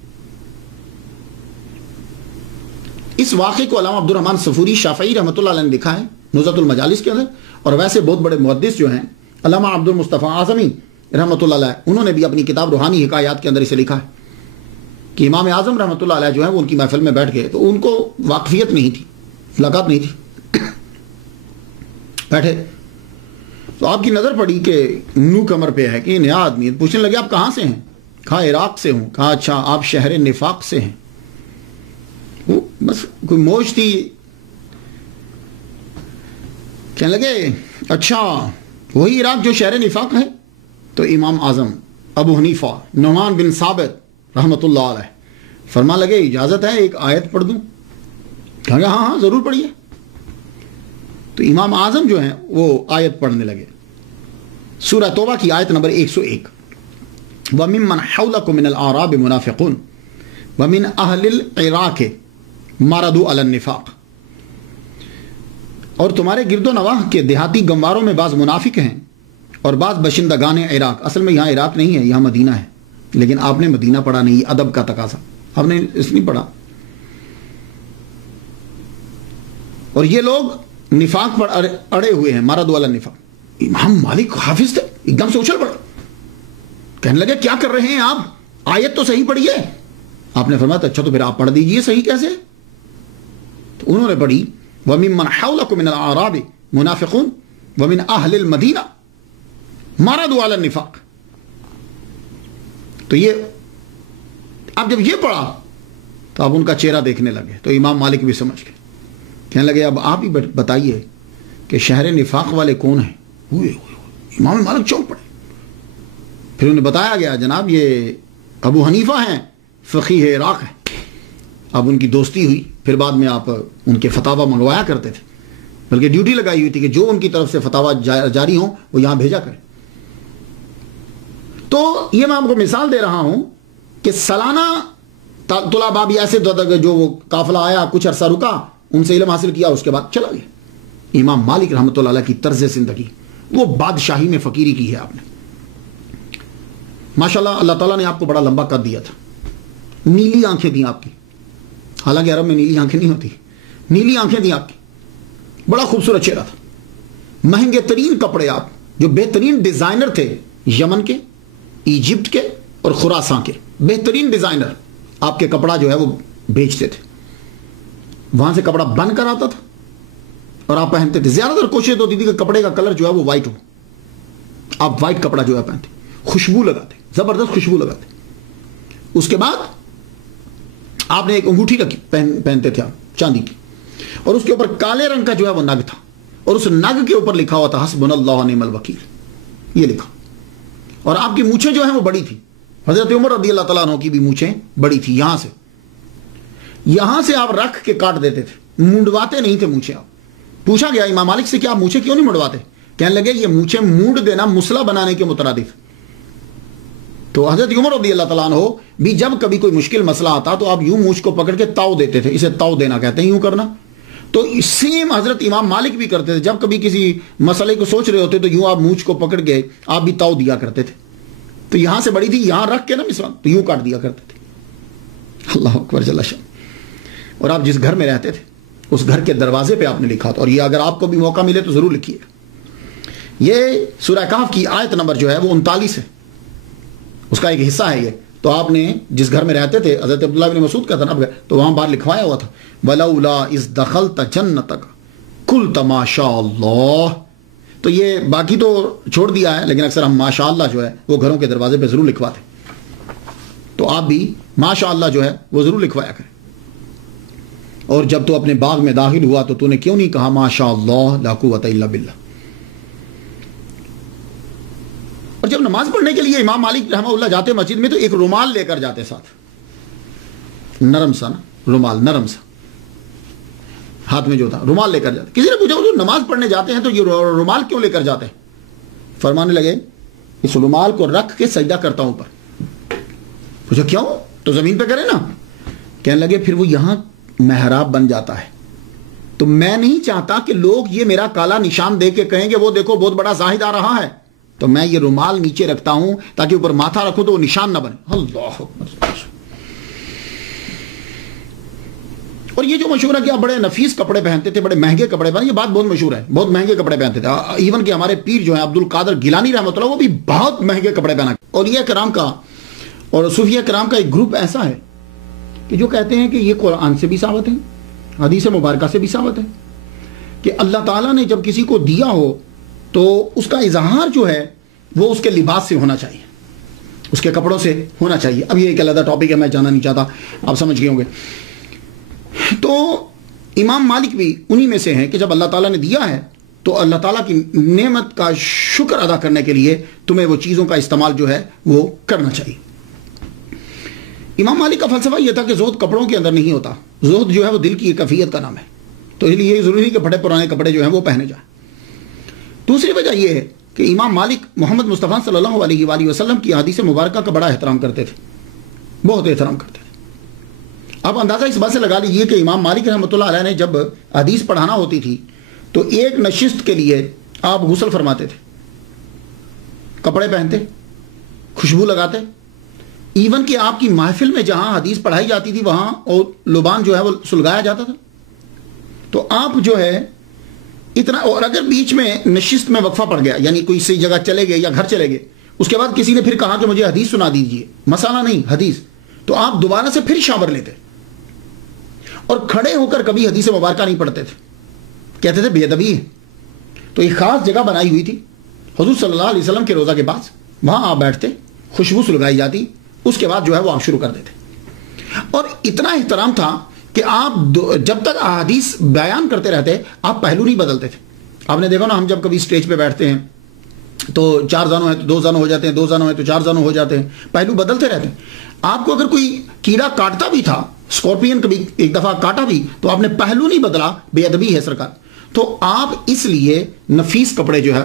اس واقعے کو علامہ عبدالرحمن صفوری شافعی رحمۃ اللہ علیہ نے لکھا ہے نزہۃ المجالس کے اندر، اور ویسے بہت بڑے محدث جو ہیں علامہ عبد المصطفیٰ اعظمی رحمۃ اللہ علیہ، انہوں نے بھی اپنی کتاب روحانی حکایات کے اندر اسے لکھا ہے کہ امام اعظم رحمۃ اللہ علیہ جو ہے وہ ان کی محفل میں بیٹھ گئے، تو ان کو واقفیت نہیں تھی، ملاقات نہیں تھی، بیٹھے تو آپ کی نظر پڑی کہ نو کمر پہ ہے کہ نیا آدمی، پوچھنے لگے آپ کہاں سے ہیں؟ کہا عراق سے ہوں۔ کہا اچھا آپ شہر نفاق سے ہیں؟ وہ بس کوئی موج تھی، کہنے لگے اچھا وہی عراق جو شہر نفاق ہے؟ تو امام اعظم ابو حنیفہ نعمان بن ثابت رحمۃ اللہ علیہ فرما لگے اجازت ہے ایک آیت پڑھ دوں؟ کہا گیا ہاں ضرور پڑھیے۔ تو امام اعظم جو ہیں وہ آیت پڑھنے لگے، سورہ توبہ کی آیت نمبر 101، وَمِمَّنْ حَوْلَكُم مِّنَ الْأَعْرَابِ مُنَافِقُونَ وَمِنْ أَهْلِ الْعِرَاقِ مَرَضُوا عَلَى النِّفَاقِ، اور تمہارے گرد و نواح کے دیہاتی گنواروں میں بعض منافق ہیں اور بعض باشندگان عراق۔ اصل میں یہاں عراق نہیں ہے، یہاں مدینہ ہے، لیکن آپ نے مدینہ پڑھا نہیں، ادب کا تقاضا، آپ نے اس نہیں پڑھا۔ اور یہ لوگ نفاق پر اڑے ہوئے ہیں، مرضوا علی النفاق۔ امام مالک حافظ تھے، ایک دم سے اچھل پڑا، کہنے لگے کیا کر رہے ہیں آپ؟ آیت تو صحیح پڑھیے۔ آپ نے فرمایا اچھا تو پھر آپ پڑھ دیجئے، صحیح کیسے؟ تو انہوں نے پڑھی وَمِمَّنْ حَوْلَكُم مِّنَ الْأَعْرَابِ مُنَافِقُونَ وَمِنْ أَهْلِ الْمَدِينَةِ مَرَضُوا عَلَى النِّفَاقِ۔ تو یہ اب جب یہ پڑھا تو اب ان کا چہرہ دیکھنے لگے، تو امام مالک بھی سمجھ گئے، کہنے لگے اب آپ ہی بتائیے کہ شہر نفاق والے کون ہیں؟ امام مالک چونک پڑے۔ پھر انہیں بتایا گیا جناب یہ ابو حنیفہ ہیں، فقیہ عراق ہیں، اب ان کی دوستی ہوئی، پھر بعد میں آپ ان کے فتاوا منگوایا کرتے تھے، بلکہ ڈیوٹی لگائی ہوئی تھی کہ جو ان کی طرف سے فتاوا جاری ہوں وہ یہاں بھیجا کریں۔ تو یہ میں آپ کو مثال دے رہا ہوں کہ سالانہ طلباء بھی ایسے جو وہ قافلہ آیا، کچھ عرصہ رکا، ان سے علم حاصل کیا، اس کے بعد چلا گیا۔ امام مالک رحمۃ اللہ علیہ کی طرز زندگی، وہ بادشاہی میں فقیری کی ہے آپ نے۔ ماشاءاللہ اللہ تعالیٰ نے آپ کو بڑا لمبا قد دیا تھا، نیلی آنکھیں تھیں آپ کی، حالانکہ عرب میں نیلی آنکھیں نہیں ہوتی، نیلی آنکھیں تھیں آپ کی، بڑا خوبصورت چہرہ تھا، مہنگے ترین کپڑے، آپ جو بہترین ڈیزائنر تھے، یمن کے، ایجپٹ کے اور خراساں کے بہترین ڈیزائنر آپ کے کپڑا جو ہے وہ بیچتے تھے، وہاں سے کپڑا بن کر آتا تھا اور آپ پہنتے تھے۔ زیادہ تر کوشش ہوتی تھی کہ کپڑے کا کلر جو ہے وہ وائٹ ہو، آپ وائٹ کپڑا جو ہے پہنتے، خوشبو لگاتے، زبردست خوشبو لگاتے۔ اس کے بعد آپ نے ایک انگوٹھی رکھی، پہنتے تھے آپ چاندی کی، اور اس کے اوپر کالے رنگ کا جو ہے وہ نگ تھا، اور اس نگ کے اوپر لکھا ہوا تھا حسبنا اللہ و نعم الوکیل، یہ لکھا۔ اور آپ کی مونچھیں جو ہیں وہ بڑی تھی، حضرت عمر رضی اللہ تعالیٰ عنہ کی بھی مونچھیں بڑی تھی، یہاں سے آپ رکھ کے کاٹ دیتے تھے، منڈواتے نہیں تھے مونچھیں۔ آپ پوچھا گیا امام مالک سے کہ آپ مونچھیں کیوں نہیں منڈواتے؟ کہنے لگے یہ مونچھیں مونڈ دینا مسئلہ بنانے کے مترادف۔ تو حضرت عمر رضی اللہ تعالیٰ عنہ بھی جب کبھی کوئی مشکل مسئلہ آتا تو آپ یوں مونچھ کو پکڑ کے تاؤ دیتے تھے، اسے تاؤ دینا کہتے ہیں، یوں کرنا۔ تو سیم حضرت امام مالک بھی کرتے تھے، جب کبھی کسی مسئلے کو سوچ رہے ہوتے تو یوں آپ مونچھ کو پکڑ کے آپ بھی تاؤ دیا کرتے تھے۔ تو یہاں سے بڑی تھی، یہاں رکھ کے نا مثلا تو یوں کاٹ دیا کرتے تھے۔ اللہ اکبر جل شان۔ اور آپ جس گھر میں رہتے تھے اس گھر کے دروازے پہ آپ نے لکھا تھا، اور یہ اگر آپ کو بھی موقع ملے تو ضرور لکھیے گا۔ یہ سورہ کہف کی آیت نمبر جو ہے وہ 39 ہے، اس کا ایک حصہ ہے یہ۔ تو آپ نے جس گھر میں رہتے تھے، حضرت عبداللہ بن مسعود کا تھا نا، تو وہاں باہر لکھوایا ہوا تھا وَلَوْلَا إِذْ دَخَلْتَ جَنَّتَكَ قُلْتَ مَا شَاءَ اللَّهُ۔ تو یہ باقی تو چھوڑ دیا ہے، لیکن اکثر ہم ماشاء اللہ جو ہے وہ گھروں کے دروازے پہ ضرور لکھواتے، تو آپ بھی ماشاء اللہ جو ہے وہ ضرور لکھوایا کریں۔ اور جب تو اپنے باغ میں داخل ہوا تو نے کیوں نہیں کہا ماشاء اللہ لا قوت الا باللہ؟ اور جب نماز پڑھنے کے لیے امام مالک رحمہ اللہ جاتے مسجد میں تو ایک رومال لے کر جاتے ساتھ، نرم سا نا رومال، نرم سا ہاتھ میں جو تھا رومال لے کر جاتے۔ کسی نے پوچھا جو نماز پڑھنے جاتے ہیں تو یہ رومال کیوں لے کر جاتے ہیں؟ فرمانے لگے اس رومال کو رکھ کے سجدہ کرتا ہوں اوپر۔ پوچھا کیوں؟ تو زمین پہ کرے نا۔ کہنے لگے پھر وہ یہاں محراب بن جاتا ہے، تو میں نہیں چاہتا کہ لوگ یہ میرا کالا نشان دے کے کہیں کہ وہ دیکھو بہت بڑا زاہد آ رہا ہے، تو میں یہ رومال نیچے رکھتا ہوں تاکہ اوپر ماتھا رکھوں تو وہ نشان نہ بنے۔ اللہ اکبر۔ اور یہ جو مشہور ہے کہ آپ بڑے نفیس کپڑے پہنتے تھے، بڑے مہنگے کپڑے پہنتے، یہ بات بہت مشہور ہے، بہت مہنگے کپڑے پہنتے تھے۔ ایون کہ ہمارے پیر جو ہیں عبد القادر گیلانی رحمۃ اللہ، وہ بھی بہت مہنگے کپڑے پہنا۔ اور یہ کرام کا اور صوفیہ کرام کا ایک گروپ ایسا ہے کہ جو کہتے ہیں کہ یہ قرآن سے بھی ثابت ہے، حدیث مبارکہ سے بھی ثابت ہے کہ اللہ تعالیٰ نے جب کسی کو دیا ہو تو اس کا اظہار جو ہے وہ اس کے لباس سے ہونا چاہیے، اس کے کپڑوں سے ہونا چاہیے۔ اب یہ ایک علیحدہ ٹاپک ہے، میں جانا نہیں چاہتا، آپ سمجھ گئے ہوں گے۔ تو امام مالک بھی انہی میں سے ہیں کہ جب اللہ تعالیٰ نے دیا ہے تو اللہ تعالیٰ کی نعمت کا شکر ادا کرنے کے لیے تمہیں وہ چیزوں کا استعمال جو ہے وہ کرنا چاہیے۔ امام مالک کا فلسفہ یہ تھا کہ زہد کپڑوں کے اندر نہیں ہوتا، زہد جو ہے وہ دل کی کیفیت کا نام ہے، تو اس لیے یہ ضروری ہے کہ پھٹے پرانے کپڑے جو ہیں وہ پہنے جائیں۔ دوسری وجہ یہ ہے کہ امام مالک محمد مصطفیٰ صلی اللہ علیہ وآلہ وسلم کی حدیث مبارکہ کا بڑا احترام کرتے تھے، بہت احترام کرتے تھے۔ آپ اندازہ اس بات سے لگا لیجیے کہ امام مالک رحمۃ اللہ علیہ نے جب حدیث پڑھانا ہوتی تھی تو ایک نشست کے لیے آپ غسل فرماتے تھے، کپڑے پہنتے، خوشبو لگاتے، ایون کہ آپ کی محفل میں جہاں حدیث پڑھائی جاتی تھی وہاں اور لبان جو ہے وہ سلگایا جاتا تھا۔ تو آپ جو ہے اتنا، اور اگر بیچ میں نشست میں وقفہ پڑ گیا، یعنی کوئی سی جگہ چلے گئے یا گھر چلے گئے، اس کے بعد کسی نے پھر کہا کہ مجھے حدیث سنا دیجیے، مسئلہ نہیں حدیث، تو آپ دوبارہ سے پھر شاور لیتے اور کھڑے ہو کر کبھی حدیث مبارکہ نہیں پڑھتے تھے، کہتے تھے بے ادبی ہے۔ تو ایک خاص جگہ بنائی ہوئی تھی حضور صلی اللہ علیہ وسلم کے روضہ کے پاس، وہاں آپ بیٹھتے، خوشبو سلگائی جاتی، اس کے بعد جو ہے وہ آپ شروع کر دیتے۔ اور اتنا احترام تھا کہ آپ جب تک احادیث بیان کرتے رہتے آپ پہلو نہیں بدلتے تھے۔ آپ نے دیکھا نا، ہم جب کبھی اسٹیج پہ بیٹھتے ہیں تو 4 زانوں ہیں تو 2 زانوں ہو جاتے ہیں، 2 زانوں ہیں تو 4 زانوں ہو جاتے ہیں، پہلو بدلتے رہتے ہیں۔ آپ کو اگر کوئی کیڑا کاٹتا بھی تھا اسکارپین کبھی ایک دفعہ کاٹا بھی تو آپ نے پہلو نہیں بدلا، بے ادبی ہے سرکار. تو آپ اس لیے نفیس کپڑے جو ہے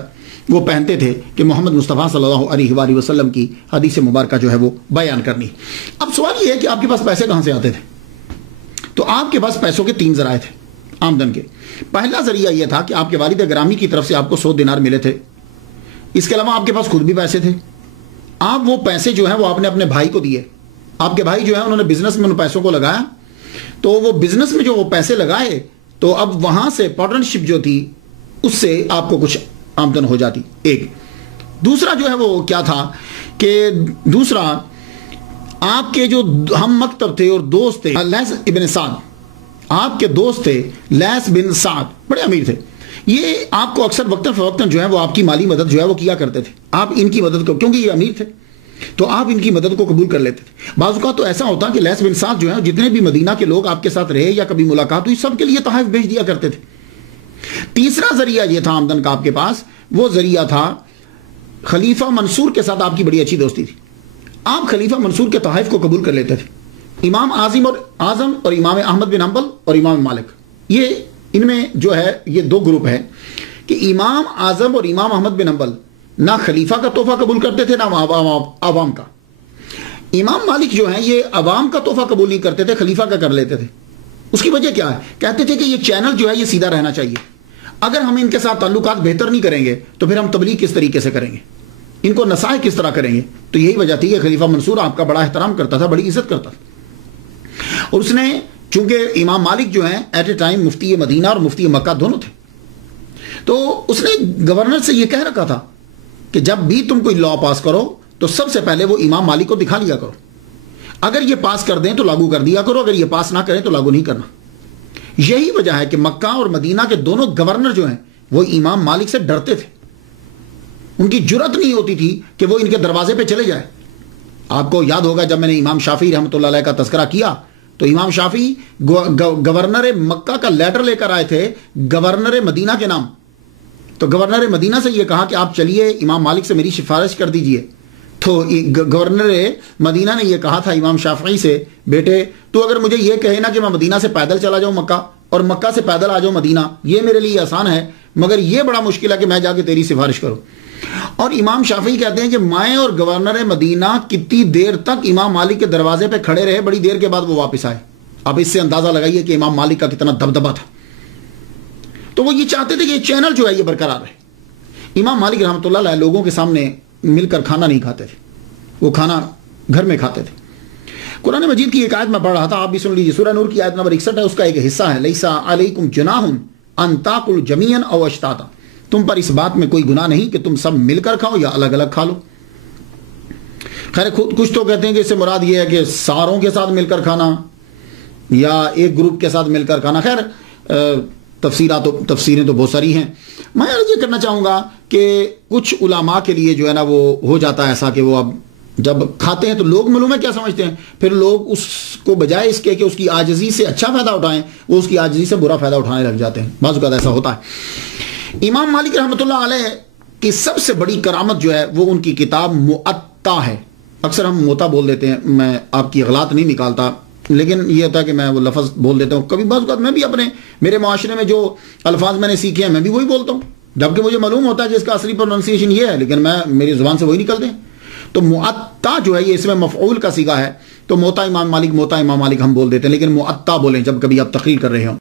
وہ پہنتے تھے کہ محمد مصطفیٰ صلی اللہ علیہ وآلہ وسلم کی حدیث مبارکہ جو ہے وہ بیان کرنی. اب سوال یہ ہے کہ آپ کے پاس پیسے کہاں سے آتے تھے؟ تو آپ کے پاس پیسوں کے 3 ذرائع تھے آمدن کے. پہلا ذریعہ یہ تھا کہ آپ کے والد گرامی کی طرف سے آپ کو 100 دینار ملے تھے. اس کے علاوہ آپ کے پاس خود بھی پیسے تھے. آپ وہ پیسے جو ہیں وہ آپ نے اپنے بھائی کو دیے. آپ کے بھائی جو ہیں انہوں نے بزنس میں ان پیسوں کو لگایا، تو وہ بزنس میں جو وہ پیسے لگائے تو اب وہاں سے پارٹنرشپ جو تھی اس سے آپ کو کچھ آمدن ہو جاتی. ایک دوسرا جو ہے وہ کیا تھا کہ دوسرا آپ کے جو ہم مکتب تھے اور دوست تھے لیث ابن سعد، آپ کے دوست تھے لیث بن سعد، بڑے امیر تھے. یہ آپ کو اکثر وقتاً فوقتاً جو ہے وہ آپ کی مالی مدد جو ہے وہ کیا کرتے تھے. آپ ان کی مدد کو، کیونکہ یہ امیر تھے تو آپ ان کی مدد کو قبول کر لیتے تھے. بعض اوقات تو ایسا ہوتا کہ لیث بن سعد جو ہے جتنے بھی مدینہ کے لوگ آپ کے ساتھ رہے یا کبھی ملاقات ہوئی سب کے لیے تحائف بھیج دیا کرتے تھے. تیسرا ذریعہ یہ تھا آمدن کا آپ کے پاس، وہ ذریعہ تھا خلیفہ منصور کے ساتھ آپ کی بڑی اچھی دوستی تھی. آپ خلیفہ منصور کے تحائف کو قبول کر لیتے تھے. امام اعظم اور امام احمد بن حنبل اور امام مالک، یہ ان میں جو ہے یہ 2 گروپ ہیں کہ امام اعظم اور امام احمد بن حنبل نہ خلیفہ کا تحفہ قبول کرتے تھے نہ عوام کا. امام مالک جو ہیں یہ عوام کا تحفہ قبول نہیں کرتے تھے، خلیفہ کا کر لیتے تھے. اس کی وجہ کیا ہے؟ کہتے تھے کہ یہ چینل جو ہے یہ سیدھا رہنا چاہیے. اگر ہم ان کے ساتھ تعلقات بہتر نہیں کریں گے تو پھر ہم تبلیغ کس طریقے سے کریں گے، ان کو نصائح کس طرح کریں گے. تو یہی وجہ تھی کہ خلیفہ منصور آپ کا بڑا احترام کرتا تھا، بڑی عزت کرتا تھا. اور اس نے چونکہ امام مالک جو ہیں ایٹ اے ٹائم مفتی مدینہ اور مفتی مکہ دونوں تھے، تو اس نے گورنر سے یہ کہہ رکھا تھا کہ جب بھی تم کوئی لا پاس کرو تو سب سے پہلے وہ امام مالک کو دکھا لیا کرو. اگر یہ پاس کر دیں تو لاگو کر دیا کرو، اگر یہ پاس نہ کریں تو لاگو نہیں کرنا. یہی وجہ ہے کہ مکہ اور مدینہ کے دونوں گورنر جو ہیں وہ امام مالک سے ڈرتے تھے. ان کی جرت نہیں ہوتی تھی کہ وہ ان کے دروازے پہ چلے جائے. آپ کو یاد ہوگا جب میں نے امام شافعی رحمۃ اللہ علیہ کا تذکرہ کیا تو امام شافعی گورنر مکہ کا لیٹر لے کر آئے تھے گورنر مدینہ کے نام. تو گورنر مدینہ سے یہ کہا کہ آپ چلیے امام مالک سے میری سفارش کر دیجئے. تو گورنر مدینہ نے یہ کہا تھا امام شافعی سے، بیٹے تو اگر مجھے یہ کہے نا کہ میں مدینہ سے پیدل چلا جاؤں مکہ اور مکہ سے پیدل آ جاؤں مدینہ، یہ میرے لیے آسان ہے، مگر یہ بڑا مشکل ہے کہ میں جا کے تیری سفارش کروں. اور امام شافعی کہتے ہیں کہ میں اور گورنر مدینہ کتنی دیر تک امام مالک کے دروازے پہ کھڑے رہے، بڑی دیر کے بعد وہ واپس آئے. اب اس سے اندازہ لگائیے کہ امام مالک کا کتنا دبدبہ تھا. تو وہ یہ چاہتے تھے کہ یہ چینل جو ہے یہ برقرار رہے. امام مالک رحمۃ اللہ علیہ لوگوں کے سامنے مل کر کھانا نہیں کھاتے تھے، وہ کھانا گھر میں کھاتے تھے. قرآن مجید کی ایک آیت میں پڑھ رہا تھا، آپ بھی سن لیجیے. سورہ نور کی آیت نمبر 61 ہے، اس کا ایک حصہ ہے لیسا علیکم جناح ان تاکلوا جمیعا او اشتاتا. تم پر اس بات میں کوئی گناہ نہیں کہ تم سب مل کر کھاؤ یا الگ الگ کھا لو. خیر کچھ تو کہتے ہیں کہ اس سے مراد یہ ہے کہ ساروں کے ساتھ مل کر کھانا یا ایک گروپ کے ساتھ مل کر کھانا. خیر تفسیریں تو بہت ساری ہیں. میں یہ کرنا چاہوں گا کہ کچھ علماء کے لیے جو ہے نا وہ ہو جاتا ہے ایسا کہ وہ اب جب کھاتے ہیں تو لوگ معلوم ہے کیا سمجھتے ہیں، پھر لوگ اس کو بجائے اس کے کہ اس کی عاجزی سے اچھا فائدہ اٹھائیں وہ اس کی عاجزی سے برا فائدہ اٹھانے لگ جاتے ہیں. بعض اوقات ایسا ہوتا ہے. امام مالک رحمۃ اللہ علیہ کی سب سے بڑی کرامت جو ہے وہ ان کی کتاب موطا ہے. اکثر ہم موطا بول دیتے ہیں، میں آپ کی اغلاط نہیں نکالتا لیکن یہ ہوتا ہے کہ میں وہ لفظ بول دیتا ہوں. کبھی بعض اوقات میں بھی میرے معاشرے میں جو الفاظ میں نے سیکھے ہیں میں بھی وہی بولتا ہوں، جبکہ مجھے معلوم ہوتا ہے کہ اس کا اصلی پروننسیشن یہ ہے، لیکن میری زبان سے وہی نکلتے ہیں. تو موطا جو ہے یہ اس میں مفعول کا صیغہ ہے، تو موطا امام مالک ہم بول دیتے ہیں، لیکن موطا بولیں جب کبھی آپ تقریر کر رہے ہوں.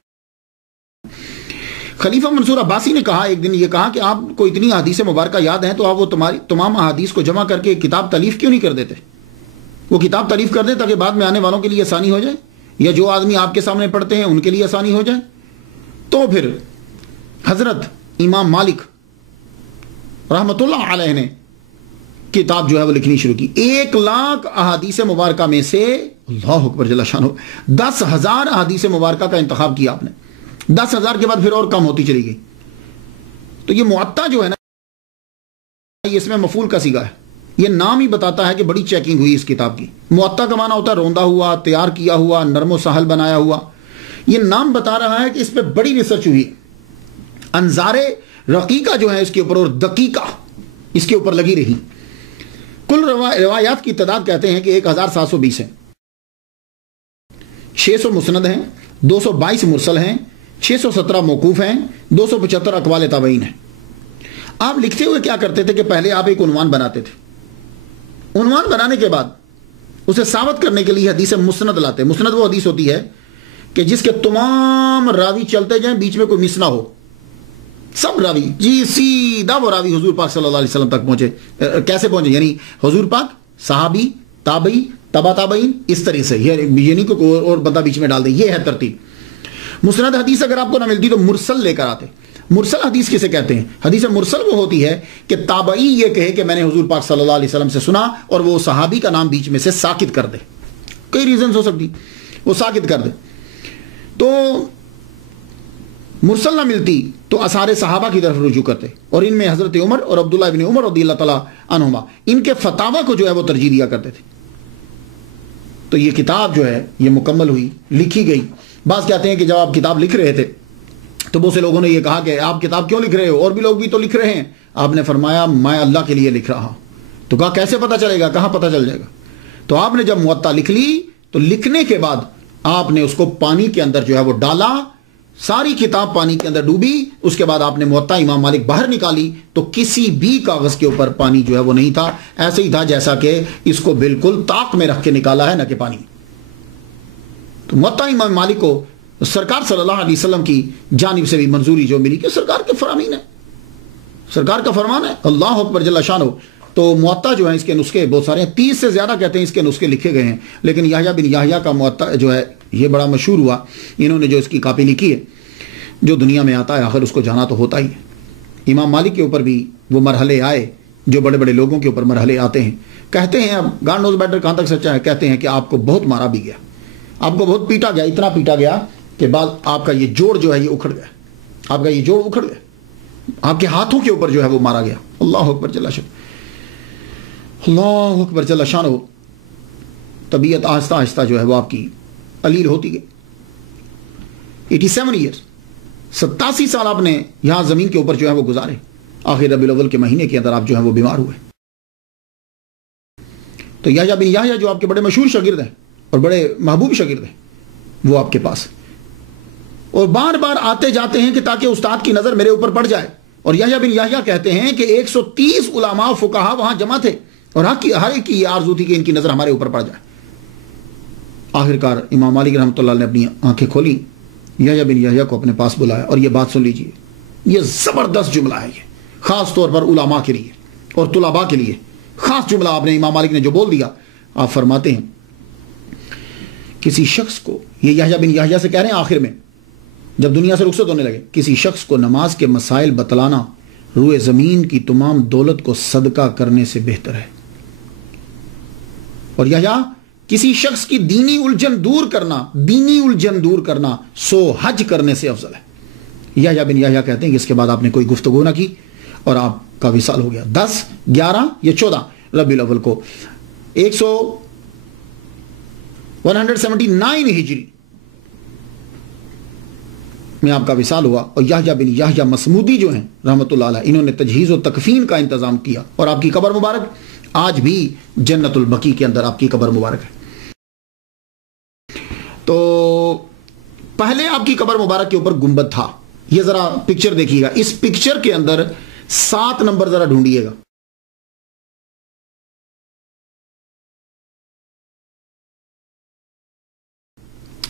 خلیفہ منصور عباسی نے کہا ایک دن، یہ کہا کہ آپ کو اتنی احادیث مبارکہ یاد ہیں تو آپ وہ تمام احادیث کو جمع کر کے کتاب تالیف کیوں نہیں کر دیتے؟ وہ کتاب تالیف کر دیں تاکہ بعد میں آنے والوں کے لیے آسانی ہو جائے، یا جو آدمی آپ کے سامنے پڑھتے ہیں ان کے لیے آسانی ہو جائے. تو پھر حضرت امام مالک رحمۃ اللہ علیہ نے کتاب جو ہے وہ لکھنی شروع کی. 1,00,000 احادیث مبارکہ میں سے اللہ اکبر جل شانہ 10,000 احادیث مبارکہ کا انتخاب کیا آپ نے. 10,000 کے بعد پھر اور کم ہوتی چلی گئی. تو یہ موطا جو ہے نا یہ اس میں مفعول کا صیغہ ہے. یہ نام ہی بتاتا ہے کہ بڑی چیکنگ ہوئی اس کتاب کی. موطا کا معنی ہوتا ہے روندا ہوا، تیار کیا ہوا، نرم و سہل بنایا ہوا. یہ نام بتا رہا ہے کہ اس پہ بڑی ریسرچ ہوئی. انظار رقیقہ جو ہے اس کے اوپر اور دقیقہ اس کے اوپر لگی رہی. کل روایات کی تعداد کہتے ہیں کہ 1,720 ہے. 600 مسند ہیں، 222 مرسل ہیں، 617 موقوف ہیں، 275 اقوال تابعین ہیں۔ آپ لکھتے ہوئے کیا کرتے تھے کہ پہلے آپ ایک عنوان بناتے تھے، عنوان بنانے کے بعد اسے ثابت کرنے کے لیے حدیث مسند لاتے۔ مسند وہ حدیث ہوتی ہے کہ جس کے تمام راوی چلتے جائیں، بیچ میں کوئی مس نہ ہو، سب راوی جی سیدھا وہ راوی حضور پاک صلی اللہ علیہ وسلم تک پہنچے۔ کیسے پہنچے؟ یعنی حضور پاک، صحابی، تابعی، تبع تابعین، اس طرح سے، یہ نہیں کوئی اور بندہ بیچ میں ڈال دے، یہ ہے ترتیب۔ مسند حدیث اگر آپ کو نہ ملتی تو مرسل لے کر آتے۔ مرسل حدیث کسے کہتے ہیں؟ حدیث مرسل وہ ہوتی ہے کہ تابعی یہ کہے کہ میں نے حضور پاک صلی اللہ علیہ وسلم سے سنا، اور وہ صحابی کا نام بیچ میں سے ساکت کر دے، کئی ریزنز ہو سکتی، وہ ساکت کر دے۔ تو مرسل نہ ملتی تو اثار صحابہ کی طرف رجوع کرتے، اور ان میں حضرت عمر اور عبداللہ ابن عمر رضی اللہ تعالیٰ عنہما ان کے فتاوی کو جو ہے وہ ترجیح دیا کرتے تھے۔ تو یہ کتاب جو ہے یہ مکمل ہوئی، لکھی گئی۔ بعض کہتے ہیں کہ جب آپ کتاب لکھ رہے تھے تو بہت سے لوگوں نے یہ کہا کہ آپ کتاب کیوں لکھ رہے ہو، اور بھی لوگ بھی تو لکھ رہے ہیں۔ آپ نے فرمایا میں اللہ کے لیے لکھ رہا ہوں۔ تو کہا کیسے پتہ چلے گا، کہاں پتہ چل جائے گا؟ تو آپ نے جب موطا لکھ لی تو لکھنے کے بعد آپ نے اس کو پانی کے اندر جو ہے وہ ڈالا، ساری کتاب پانی کے اندر ڈوبی، اس کے بعد آپ نے موطا امام مالک باہر نکالی تو کسی بھی کاغذ کے اوپر پانی جو ہے وہ نہیں تھا، ایسے ہی تھا جیسا کہ اس کو بالکل طاق میں رکھ کے نکالا ہے، نہ کہ پانی۔ تو موطا امام مالک کو سرکار صلی اللہ علیہ وسلم کی جانب سے بھی منظوری جو ملی کہ سرکار کے فرامین ہے، سرکار کا فرمان ہے، اللہ اکبر جل شانہ۔ تو موطا جو ہے اس کے نسخے بہت سارے ہیں، 30 سے زیادہ کہتے ہیں اس کے نسخے لکھے گئے ہیں، لیکن یحییٰ بن یحییٰ کا موطا جو ہے یہ بڑا مشہور ہوا۔ انہوں نے جو اس کی کاپی لکھی ہے، جو دنیا میں آتا ہے آخر اس کو جانا تو ہوتا ہی ہے۔ امام مالک کے اوپر بھی وہ مرحلے آئے جو بڑے بڑے لوگوں کے اوپر مرحلے آتے ہیں۔ کہتے ہیں، اب گاڈ نوز بیٹر کہاں تک سچا ہے، کہتے ہیں کہ آپ کو بہت مارا بھی گیا، آپ کو بہت پیٹا گیا، اتنا پیٹا گیا کہ بعد آپ کا یہ جوڑ جو ہے یہ اکھڑ گیا، آپ کا یہ جوڑ اکھڑ گیا، آپ کے ہاتھوں کے اوپر جو ہے وہ مارا گیا۔ اللہ اکبر جل شانہ، اللہ اکبر جل شانہ۔ طبیعت آہستہ آہستہ جو ہے وہ آپ کی علیل ہوتی گئی۔ 87 ایئرس، 87 سال آپ نے یہاں زمین کے اوپر جو ہے وہ گزارے۔ آخر ربیع الاول کے مہینے کے اندر آپ جو ہے وہ بیمار ہوئے۔ تو یحییٰ بن یحییٰ جو آپ کے بڑے مشہور شاگرد ہیں اور بڑے محبوب شاگرد ہیں، وہ آپ کے پاس، اور بار بار آتے جاتے ہیں کہ تاکہ استاد کی نظر میرے اوپر پڑ جائے۔ اور یحییٰ بن یحییٰ کہتے ہیں کہ 130 علماء فقہا وہاں جمع تھے، اور ہر ایک کی یہ آرزو تھی کہ ان کی نظر ہمارے اوپر پڑ جائے۔ آخرکار امام مالک رحمۃ اللہ نے اپنی آنکھیں کھولی، یحییٰ بن یحییٰ کو اپنے پاس بلایا، اور یہ بات سن لیجئے، یہ زبردست جملہ ہے، یہ خاص طور پر علماء کے لیے اور طلباء کے لیے خاص جملہ آپ نے امام مالک نے جو بول دیا۔ آپ فرماتے ہیں کسی شخص کو، یہ یحییٰ بن یحییٰ سے کہہ رہے ہیں آخر میں جب دنیا سے رخصت ہونے لگے، کسی شخص کو نماز کے مسائل بتلانا روئے زمین کی تمام دولت کو صدقہ کرنے سے بہتر ہے۔ اور یحییٰ کسی شخص کی دینی الجھن دور کرنا 100 حج کرنے سے افضل ہے۔ یحییٰ بن یحییٰ کہتے ہیں کہ اس کے بعد آپ نے کوئی گفتگو نہ کی اور آپ کا وصال ہو گیا 10، 11 یا 14 ربیع الاول کو 179 ہجری میں آپ کا وصال ہوا۔ اور یحییٰ بن یحییٰ مصمودی جو ہیں رحمۃ اللہ علیہ، انہوں نے تجہیز و تکفین کا انتظام کیا، اور آپ کی قبر مبارک آج بھی جنت البقیع کے اندر آپ کی قبر مبارک ہے۔ تو پہلے آپ کی قبر مبارک کے اوپر گنبد تھا۔ یہ ذرا پکچر دیکھیے گا، اس پکچر کے اندر 7 نمبر ذرا ڈھونڈیے گا۔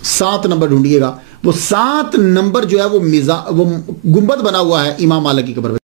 سات نمبر ڈھونڈیے گا، وہ 7 نمبر جو ہے وہ گنبد بنا ہوا ہے امام مالک کی قبر میں۔